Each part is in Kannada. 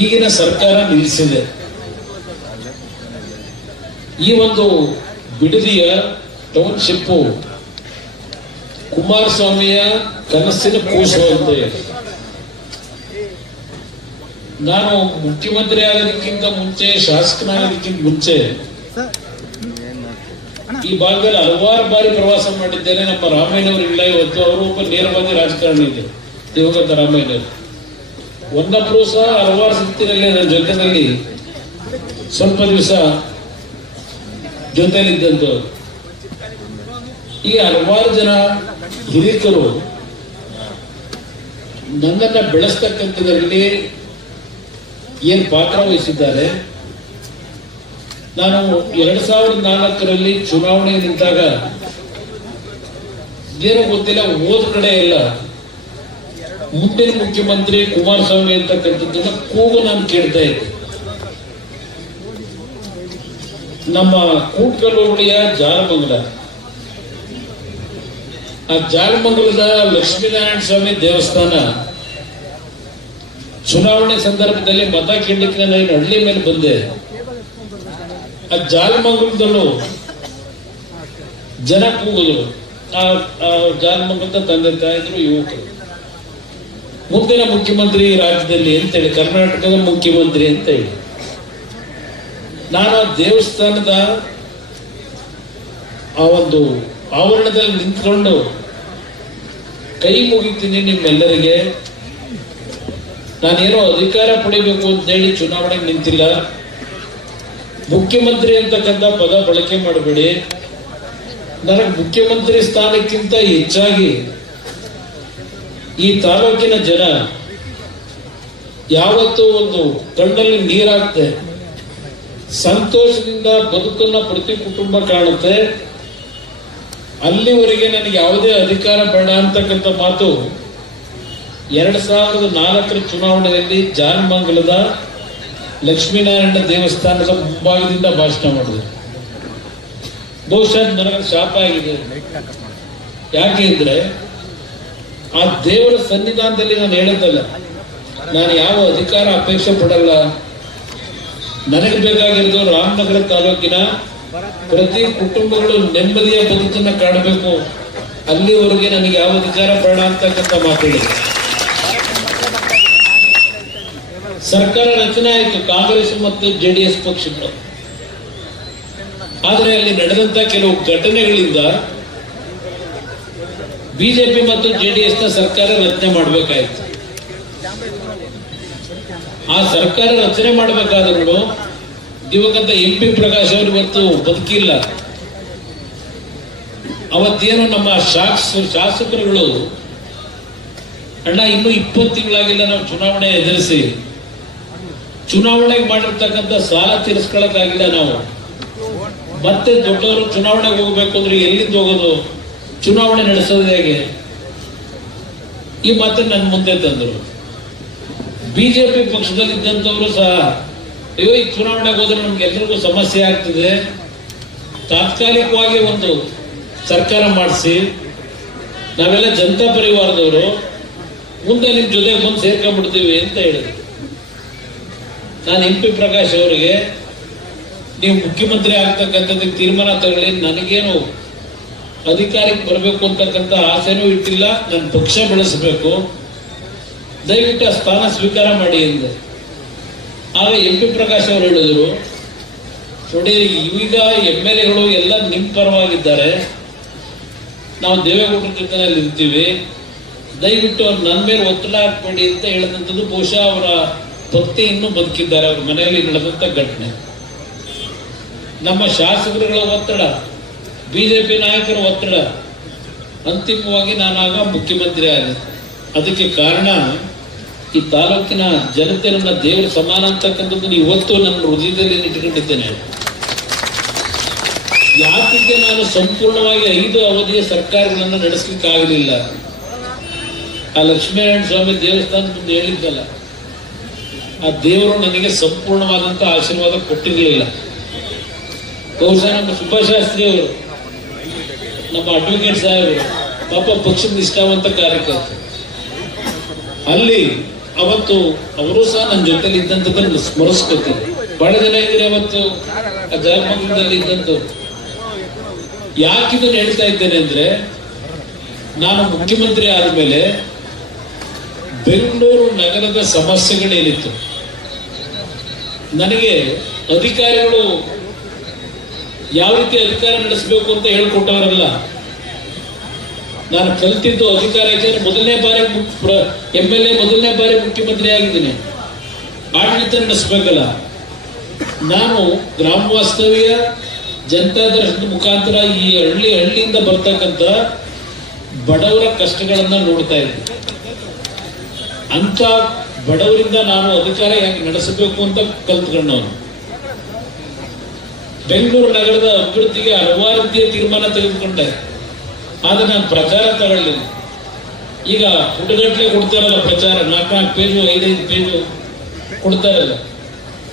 ಈಗಿನ ಸರ್ಕಾರ ನಿಲ್ಲಿಸಿದೆ. ಈ ಒಂದು ಬಿಡದಿಯ ಟೌನ್ಶಿಪ್ ಕುಮಾರಸ್ವಾಮಿಯ ಕನಸಿನ ಕೂಸು ಅಂತ. ನಾನು ಮುಖ್ಯಮಂತ್ರಿ ಆಗೋದಕ್ಕಿಂತ ಮುಂಚೆ, ಶಾಸಕನಾಗೋದಕ್ಕಿಂತ ಮುಂಚೆ ಈ ಭಾಗದಲ್ಲಿ ಹಲವಾರು ಬಾರಿ ಪ್ರವಾಸ ಮಾಡಿದ್ದೇನೆ. ನಮ್ಮ ರಾಮಯ್ಯನವರು ಇಲ್ಲ ಇವತ್ತು, ಅವರು ಒಬ್ಬ ನೇರವಾದಿ ರಾಜಕಾರಣಿ ಇದೆ, ದಿವಂಗತ ರಾಮಯ್ಯನವರು. ಒಂದೊಬ್ಬರು ಸಹ ಹಲವಾರು ಸುತ್ತಿನಲ್ಲಿ ನನ್ನ ಜೊತೆಯಲ್ಲಿ ಸ್ವಲ್ಪ ದಿವಸ ಜೊತೆಯಲ್ಲಿದ್ದಂಥವ್ರು. ಈಗ ಹಲವಾರು ಜನ ಹಿರಿಕರು ನನ್ನನ್ನ ಬೆಳೆಸ್ತಕ್ಕಂಥದ್ರಲ್ಲಿ ಏನ್ ಪಾತ್ರ ವಹಿಸಿದ್ದಾರೆ. ನಾನು 2004ರಲ್ಲಿ ಚುನಾವಣೆ ನಿಂತಾಗ ಏನೋ ಗೊತ್ತಿಲ್ಲ, ಹೋದ ಕಡೆ ಎಲ್ಲ ಮುಂದಿನ ಮುಖ್ಯಮಂತ್ರಿ ಕುಮಾರಸ್ವಾಮಿ ಅಂತಕ್ಕಂಥದ್ದನ್ನ ಕೂಗು ನಾನು ಕೇಳ್ತಾ ಇದ್ದೆ. ನಮ್ಮ ಕೂಟ್ಕಲ್ಲೋಡಿಯ ಜಾಲಮಂಗಲ, ಆ ಜಾಲಮಂಗಲದ ಲಕ್ಷ್ಮೀನಾರಾಯಣ ಸ್ವಾಮಿ ದೇವಸ್ಥಾನ ಚುನಾವಣೆ ಸಂದರ್ಭದಲ್ಲಿ ಮತ ಕೇಳಲಿಕ್ಕೆ ನಾನು ಹಳ್ಳಿ ಮೇಲೆ ಬಂದೆ. ಆ ಜಾಲಮಂಗಲದಲ್ಲೂ ಜನ ಕೂಗಿದ್ರು. ಆ ಜಾಲಮಂಗಲದ ತಂದೆ ತಾಯಿದ್ರು, ಯುವಕರು, ಮುಂದಿನ ಮುಖ್ಯಮಂತ್ರಿ ರಾಜ್ಯದಲ್ಲಿ ಅಂತೇಳಿ, ಕರ್ನಾಟಕದ ಮುಖ್ಯಮಂತ್ರಿ ಅಂತ ಹೇಳಿ. ನಾನು ಆ ದೇವಸ್ಥಾನದ ಆ ಒಂದು ಆವರಣದಲ್ಲಿ ನಿಂತ್ಕೊಂಡು ಕೈ ಮುಗಿತೀನಿ ನಿಮ್ಮೆಲ್ಲರಿಗೆ. ನಾನೇನೋ ಅಧಿಕಾರ ಪಡಿಬೇಕು ಅಂತೇಳಿ ಚುನಾವಣೆಗೆ ನಿಂತಿಲ್ಲ. ಮುಖ್ಯಮಂತ್ರಿ ಅಂತಕ್ಕಂಥ ಪದ ಬಳಕೆ ಮಾಡಬೇಡಿ. ನನಗೆ ಮುಖ್ಯಮಂತ್ರಿ ಸ್ಥಾನಕ್ಕಿಂತ ಹೆಚ್ಚಾಗಿ ಈ ತಾಲೂಕಿನ ಜನ ಯಾವತ್ತೂ ಒಂದು ಕಣ್ಣಲ್ಲಿ ನೀರಾಗ್ತೆ, ಸಂತೋಷದಿಂದ ಬದುಕನ್ನ ಪ್ರತಿ ಕುಟುಂಬ ಕಾಣುತ್ತೆ. ಅಲ್ಲಿವರೆಗೆ ನನಗೆ ಯಾವುದೇ ಅಧಿಕಾರ ಬೇಡ ಅಂತಕ್ಕಂಥ ಮಾತು 2004ರ ಚುನಾವಣೆಯಲ್ಲಿ ಜಾಲಮಂಗಲದ ಲಕ್ಷ್ಮೀನಾರಾಯಣ ದೇವಸ್ಥಾನದ ಮುಂಭಾಗದಿಂದ ಭಾಷಣ ಮಾಡಿದೆ. ಬಹುಶಃ ನನಗೆ ಶಾಪ ಆಗಿದೆ. ಯಾಕೆ ಅಂದ್ರೆ ಆ ದೇವರ ಸನ್ನಿಧಾನದಲ್ಲಿ ನಾನು ಹೇಳೋದಲ್ಲ, ನಾನು ಯಾವ ಅಧಿಕಾರ ಅಪೇಕ್ಷೆ ಪಡಲ್ಲ. ನನಗೆ ಬೇಕಾಗಿರೋದು ರಾಮನಗರ ತಾಲೂಕಿನ ಪ್ರತಿ ಕುಟುಂಬಗಳು ನೆಮ್ಮದಿಯ ಬದುಕನ್ನ ಕಾಣಬೇಕು. ಅಲ್ಲಿವರೆಗೆ ನನಗೆ ಯಾವ ಅಧಿಕಾರ ಬೇಡ ಅಂತಕ್ಕಂಥ ಮಾತಾಡಿದೆ. ಸರ್ಕಾರ ರಚನೆ ಆಯಿತು ಕಾಂಗ್ರೆಸ್ ಮತ್ತು JDS ಪಕ್ಷಗಳು. ಆದರೆ ಅಲ್ಲಿ ನಡೆದಂತ ಕೆಲವು ಘಟನೆಗಳಿಂದ ಬಿಜೆಪಿ ಮತ್ತು JDS ನ ಸರ್ಕಾರ ರಚನೆ ಮಾಡಬೇಕಾಯಿತು. ಆ ಸರ್ಕಾರ ರಚನೆ ಮಾಡಬೇಕಾದ್ರೂ ದಿವಂಗತ MP ಪ್ರಕಾಶ್ ಅವರು ಇವತ್ತು ಬದುಕಿಲ್ಲ. ಅವತ್ತೇನು ನಮ್ಮ ಶಾಸಕರುಗಳು, ಅಣ್ಣ ಇನ್ನೂ 20 ತಿಂಗಳಾಗಿಲ್ಲ ನಾವು ಚುನಾವಣೆ ಎದುರಿಸಿ, ಚುನಾವಣೆಗೆ ಮಾಡಿರ್ತಕ್ಕಂಥ ಸಾಲ ತೀರಿಸ್ಕೊಳ್ಳಕ್ಕಾಗಿಲ್ಲ ನಾವು, ಮತ್ತೆ ದೊಡ್ಡವರು ಚುನಾವಣೆಗೆ ಹೋಗ್ಬೇಕು ಅಂದ್ರೆ ಎಲ್ಲಿಂದ ಹೋಗೋದು, ಚುನಾವಣೆ ನಡೆಸೋದು ಹೇಗೆ, ಈ ಮಾತನ್ನು ನನ್ನ ಮುಂದೆ ತಂದರು. ಬಿಜೆಪಿ ಪಕ್ಷದಲ್ಲಿದ್ದಂಥವರು ಸಹ ಅಯ್ಯೋ ಈ ಚುನಾವಣೆಗೆ ಹೋದ್ರೆ ನಮ್ಗೆಲ್ಲರಿಗೂ ಸಮಸ್ಯೆ ಆಗ್ತದೆ, ತಾತ್ಕಾಲಿಕವಾಗಿ ಒಂದು ಸರ್ಕಾರ ಮಾಡಿಸಿ, ನಾವೆಲ್ಲ ಜನತಾ ಪರಿವಾರದವರು ಮುಂದೆ ನಿಮ್ ಜೊತೆಗೆ ಬಂದು ಸೇರ್ಕೊಂಡ್ಬಿಡ್ತೀವಿ ಅಂತ ಹೇಳಿದ್ರು. ನಾನು MP ಪ್ರಕಾಶ್ ಅವರಿಗೆ, ನೀವು ಮುಖ್ಯಮಂತ್ರಿ ಆಗ್ತಕ್ಕಂಥದ್ದಕ್ಕೆ ತೀರ್ಮಾನ ತಗೊಳ್ಳಿ, ನನಗೇನು ಅಧಿಕಾರಕ್ಕೆ ಬರಬೇಕು ಅಂತಕ್ಕಂಥ ಆಸೆನೂ ಇಟ್ಟಿಲ್ಲ, ನನ್ನ ಪಕ್ಷ ಬೆಳೆಸಬೇಕು, ದಯವಿಟ್ಟು ಆ ಸ್ಥಾನ ಸ್ವೀಕಾರ ಮಾಡಿ ಎಂದೆ. ಆಗ MP ಪ್ರಕಾಶ್ ಅವರು ಹೇಳಿದ್ರು, ನೋಡಿ ಈಗ MLAಗಳು ಎಲ್ಲ ನಿಮ್ಮ ಪರವಾಗಿದ್ದಾರೆ, ನಾವು ದೇವೇಗೌಡರ ಜೊತೆನಲ್ಲಿ ಇರ್ತೀವಿ, ದಯವಿಟ್ಟು ನನ್ನ ಮೇಲೆ ಒತ್ತಡ ಹಾಕಬೇಡಿ ಅಂತ ಹೇಳಿದಂಥದ್ದು. ಬಹುಶಃ ಅವರ ಭಕ್ತಿ ಇನ್ನೂ ಬದುಕಿದ್ದಾರೆ, ಅವ್ರ ಮನೆಯಲ್ಲಿ ನಡೆದಂಥ ಘಟನೆ. ನಮ್ಮ ಶಾಸಕರುಗಳ ಒತ್ತಡ, ಬಿಜೆಪಿ ನಾಯಕರ ಒತ್ತಡ, ಅಂತಿಮವಾಗಿ ನಾನಾಗ ಮುಖ್ಯಮಂತ್ರಿ ಆದೆ. ಅದಕ್ಕೆ ಕಾರಣ ಈ ತಾಲೂಕಿನ ಜನತೆ ನನ್ನ ದೇವರ ಸಮಾನ ಅಂತಕ್ಕಂಥದ್ದನ್ನು ಇವತ್ತು ನನ್ನ ಹೃದಯದಲ್ಲಿ ಇಟ್ಟುಕೊಂಡಿದ್ದೇನೆ. ಯಾಕೆ ನಾನು ಸಂಪೂರ್ಣವಾಗಿ 5 ಅವಧಿಯ ಸರ್ಕಾರಗಳನ್ನು ನಡೆಸಲಿಕ್ಕೆ ಆಗಲಿಲ್ಲ. ಆ ಲಕ್ಷ್ಮೀನಾರಾಯಣ ಸ್ವಾಮಿ ದೇವಸ್ಥಾನ ಮುಂದೆ ಹೇಳಿದ್ದಲ್ಲ, ಆ ದೇವರು ನನಗೆ ಸಂಪೂರ್ಣವಾದಂತಹ ಆಶೀರ್ವಾದ ಕೊಟ್ಟಿರಲಿಲ್ಲ. ಬಹುಶಃ ನಮ್ಮ ಸುಬ್ಬಶಾಸ್ತ್ರಿ ಅವರು, ನಮ್ಮ ಅಡ್ವೊಕೇಟ್ ಸಾಹೇಬರು ಪಾಪ ಪಕ್ಷದ ನಿಷ್ಠಾವಂತ ಕಾರ್ಯಕರ್ತರು, ಅಲ್ಲಿ ಅವತ್ತು ಅವರು ಸಹ ನನ್ನ ಜೊತೆಲಿ ಇದ್ದಂಥದ್ದನ್ನು ಸ್ಮರಿಸ್ಕೊತೀನಿ. ಬಹಳ ಜನ ಇದ್ರೆ ಅವತ್ತು ಆ ಜಾಗಮಂಗಲದಲ್ಲಿ ಇದ್ದಂಥವ್ರು. ಯಾಕಿದನ್ನು ಹೇಳ್ತಾ ಇದ್ದೇನೆ ಅಂದ್ರೆ, ನಾನು ಮುಖ್ಯಮಂತ್ರಿ ಆದಮೇಲೆ ಬೆಂಗಳೂರು ನಗರದ ಸಮಸ್ಯೆಗಳೇನಿತ್ತು, ನನಗೆ ಅಧಿಕಾರಿಗಳು ಯಾವ ರೀತಿ ಅಧಿಕಾರ ನಡೆಸಬೇಕು ಅಂತ ಹೇಳ್ಕೊಟ್ಟವರಲ್ಲ. ನಾನು ಕಲ್ತಿದ್ದು ಅಧಿಕಾರ ಇದ್ದರೆ ಮೊದಲನೇ ಬಾರಿ MLA, ಮೊದಲನೇ ಬಾರಿ ಮುಖ್ಯಮಂತ್ರಿ ಆಗಿದ್ದೀನಿ. ಆಡಳಿತ ನಡೆಸಬೇಕಲ್ಲ. ನಾನು ಗ್ರಾಮ ವಾಸ್ತವ್ಯ, ಜನತಾ ದರ್ಶನದ ಮುಖಾಂತರ ಈ ಹಳ್ಳಿಯಿಂದ ಬರ್ತಕ್ಕಂಥ ಬಡವರ ಕಷ್ಟಗಳನ್ನ ನೋಡ್ತಾ ಇದ್ದೆ. ಅಂತ ಬಡವರಿಂದ ನಾನು ಅಧಿಕಾರ ಯಾಕೆ ನಡೆಸಬೇಕು ಅಂತ ಕಲ್ತ್ಕೊಂಡವನು. ಬೆಂಗಳೂರು ನಗರದ ಅಭಿವೃದ್ಧಿಗೆ ಹಲವಾರು ರೀತಿಯ ತೀರ್ಮಾನ ತೆಗೆದುಕೊಂಡೆ. ಆದ್ರೆ ನಾನು ಪ್ರಚಾರ ತಗೊಳ್ಳಿಲ್ಲ. ಈಗ ಪುಟಗಟ್ಟಲೆ ಕೊಡ್ತಾರಲ್ಲ ಪ್ರಚಾರ, 4 ಪೇಜು 5 ಪೇಜು ಕೊಡ್ತಾರಲ್ಲ,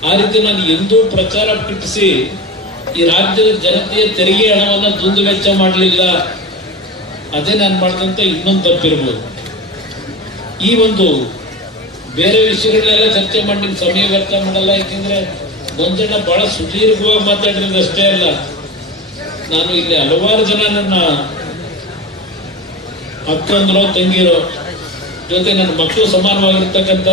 ಆ ರೀತಿ ನಾನು ಎಂದೂ ಪ್ರಚಾರ ಕಿಟ್ಟಿಸಿ ಈ ರಾಜ್ಯದ ಜನತೆಯ ತೆರಿಗೆ ಹಣವನ್ನು ದುಂದು ವೆಚ್ಚ ಮಾಡಲಿಲ್ಲ. ಅದೇ ನಾನು ಮಾಡಿದಂತ ಇನ್ನೊಂದು ತಪ್ಪಿರ್ಬೋದು. ಈ ಒಂದು ಬೇರೆ ವಿಷಯಗಳೆಲ್ಲ ಚರ್ಚೆ ಮಾಡಿ ನಿಮ್ ಸಮಯ ವ್ಯರ್ಥ ಮಾಡಲ್ಲ. ಯಾಕೆಂದ್ರೆ ಒಂದೆಲ್ಲ ಬಹಳ ಸುದೀರ್ಘವಾಗಿ ಮಾತಾಡಿರೋದಷ್ಟೇ ಅಲ್ಲ, ನಾನು ಇಲ್ಲಿ ಹಲವಾರು ಜನ ನನ್ನ ಅಕ್ಕಂದ್ರೋ ತಂಗಿರೋ ಜೊತೆ ನನ್ನ ಮಕ್ಕಳು ಸಮಾನವಾಗಿರ್ತಕ್ಕಂಥ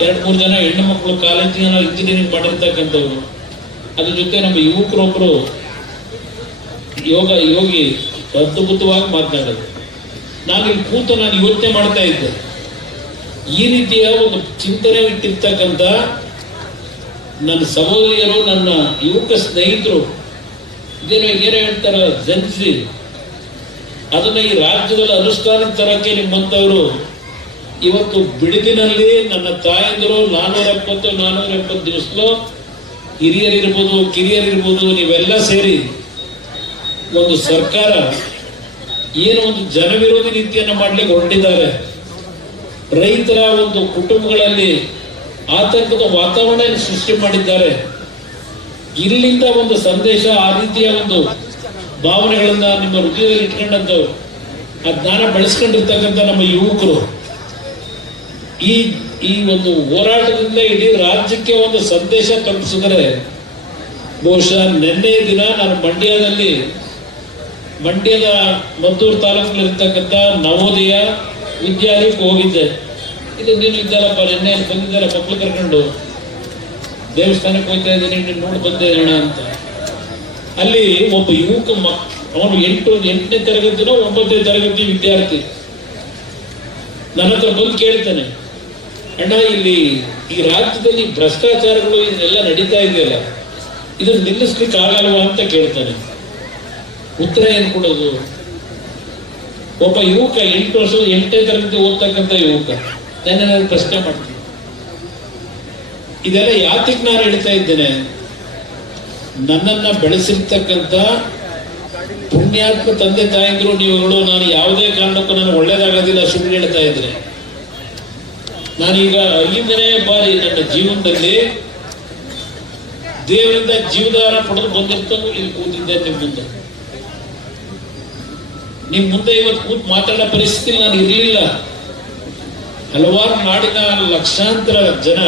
2-3 ಜನ ಹೆಣ್ಣು ಮಕ್ಕಳು ಕಾಲೇಜಿನ ಇಂಜಿನಿಯರಿಂಗ್ ಮಾಡಿರ್ತಕ್ಕಂಥವ್ರು, ಅದ್ರ ಜೊತೆ ನಮ್ಮ ಯುವಕರೊಬ್ಬರು ಯೋಗಿ ಅದ್ಭುತವಾಗಿ ಮಾತನಾಡೋದು. ನಾನು ಇಲ್ಲಿ ಕೂತು ನಾನು ಯೋಚನೆ ಮಾಡ್ತಾ ಇದ್ದೆ, ಈ ರೀತಿಯ ಒಂದು ಚಿಂತನೆ ಇಟ್ಟಿರ್ತಕ್ಕಂಥ ನನ್ನ ಸಹೋದರಿಯರು, ನನ್ನ ಯುವಕ ಸ್ನೇಹಿತರು ಏನೋ ಹೇಳ್ತಾರ ಜನಿಸಿ ಅದನ್ನ ಈ ರಾಜ್ಯದಲ್ಲಿ ಅನುಷ್ಠಾನ ತರಕ್ಕೆ ನಿಮ್ಮಂಥವರು ಇವತ್ತು ಬಿಡುದಿನಲ್ಲಿ ನನ್ನ ತಾಯಂದಿರು 470 ದಿವಸಲು ಹಿರಿಯರಿರ್ಬೋದು, ಕಿರಿಯರಿರ್ಬೋದು, ನೀವೆಲ್ಲ ಸೇರಿ ಒಂದು ಸರ್ಕಾರ ಏನೋ ಒಂದು ಜನವಿರೋಧಿ ನೀತಿಯನ್ನು ಮಾಡ್ಲಿಕ್ಕೆ ಹೊರಟಿದ್ದಾರೆ. ರೈತರ ಒಂದು ಕುಟುಂಬಗಳಲ್ಲಿ ಆತಂಕದ ವಾತಾವರಣ ಸೃಷ್ಟಿ ಮಾಡಿದ್ದಾರೆ. ಇಲ್ಲಿಂದ ಒಂದು ಸಂದೇಶ, ಆ ರೀತಿಯ ಒಂದು ಭಾವನೆಗಳನ್ನ ನಿಮ್ಮ ಹೃದಯದಲ್ಲಿ ಇಟ್ಕೊಂಡಂಥವ್ರು, ಆ ಜ್ಞಾನ ಬೆಳೆಸ್ಕೊಂಡಿರ್ತಕ್ಕಂಥ ನಮ್ಮ ಯುವಕರು ಈ ಒಂದು ಹೋರಾಟದಿಂದ ಇಡೀ ರಾಜ್ಯಕ್ಕೆ ಒಂದು ಸಂದೇಶ ತಲುಪಿಸಿದರೆ, ಬಹುಶಃ ನಿನ್ನೆ ದಿನ ನಾನು ಮಂಡ್ಯದ ಮದ್ದೂರು ತಾಲೂಕಿನಲ್ಲಿರ್ತಕ್ಕಂಥ ನವೋದಯ ವಿದ್ಯಾಲಯಕ್ಕೆ ಹೋಗಿದ್ದೆ. ಇದು ನೀನು ಇದ್ದಲ್ಲಪ್ಪ, ನಿನ್ನೆ ಬಂದಿದ್ದಲ್ಲ ಮಕ್ಕಳು ಕರ್ಕೊಂಡು ದೇವಸ್ಥಾನಕ್ಕೆ ಹೋಗ್ತಾ ಇದ್ದೀನಿ, ನೀನು ನೋಡಿ ಬಂದೆ ಅಣ್ಣ ಅಂತ. ಅಲ್ಲಿ ಒಬ್ಬ ಯುವಕ ಅವನು 8ನೇ ತರಗತಿನೋ 9ನೇ ತರಗತಿ ವಿದ್ಯಾರ್ಥಿ ನನ್ನ ಹತ್ರ ಬಂದು ಕೇಳ್ತಾನೆ, ಅಣ್ಣ ಇಲ್ಲಿ ಈ ರಾಜ್ಯದಲ್ಲಿ ಭ್ರಷ್ಟಾಚಾರಗಳು ಇದನ್ನೆಲ್ಲ ನಡೀತಾ ಇದೆಯಲ್ಲ, ಇದನ್ನು ನಿಲ್ಲಿಸ್ಲಿಕ್ಕೆ ಆಗಲ್ವಾ ಅಂತ ಕೇಳ್ತಾನೆ. ಉತ್ತರ ಏನು ಕೊಡೋದು? ಒಬ್ಬ ಯುವಕ 8ನೇ ತರಗತಿ ಓದ್ತಕ್ಕಂಥ ಯುವಕ ನಾನು ಪ್ರಶ್ನೆ ಮಾಡ್ತೀನಿ. ಇದೆಲ್ಲ ಯಾತಕ್ಕೆ ನಾನು ಹೇಳ್ತಾ ಇದ್ದೇನೆ, ನನ್ನನ್ನ ಬೆಳೆಸಿರ್ತಕ್ಕಂಥ ಪುಣ್ಯಾತ್ಮ ತಂದೆ ತಾಯಿದ್ರು ನೀವುಗಳು, ನಾನು ಯಾವುದೇ ಕಾರಣಕ್ಕೂ ನಾನು ಒಳ್ಳೇದಾಗೋದಿಲ್ಲ ಸುಳ್ಳು ಹೇಳ್ತಾ ಇದ್ರೆ. ನಾನೀಗ 5ನೇ ಬಾರಿ ನನ್ನ ಜೀವನದಲ್ಲಿ ದೇವರಿಂದ ಜೀವದಾನ ಪಡೆದು ಬಂದಿರ್ತಾನು ಇಲ್ಲಿ ಕೂತಿದ್ದೆ ನಿಮ್ ಮುಂದೆ ಇವತ್ತು ಕೂತ್ ಮಾತಾಡೋ ಪರಿಸ್ಥಿತಿ ನಾನು ಇರಲಿಲ್ಲ. ಹಲವಾರು ನಾಡಿನ ಲಕ್ಷಾಂತರ ಜನ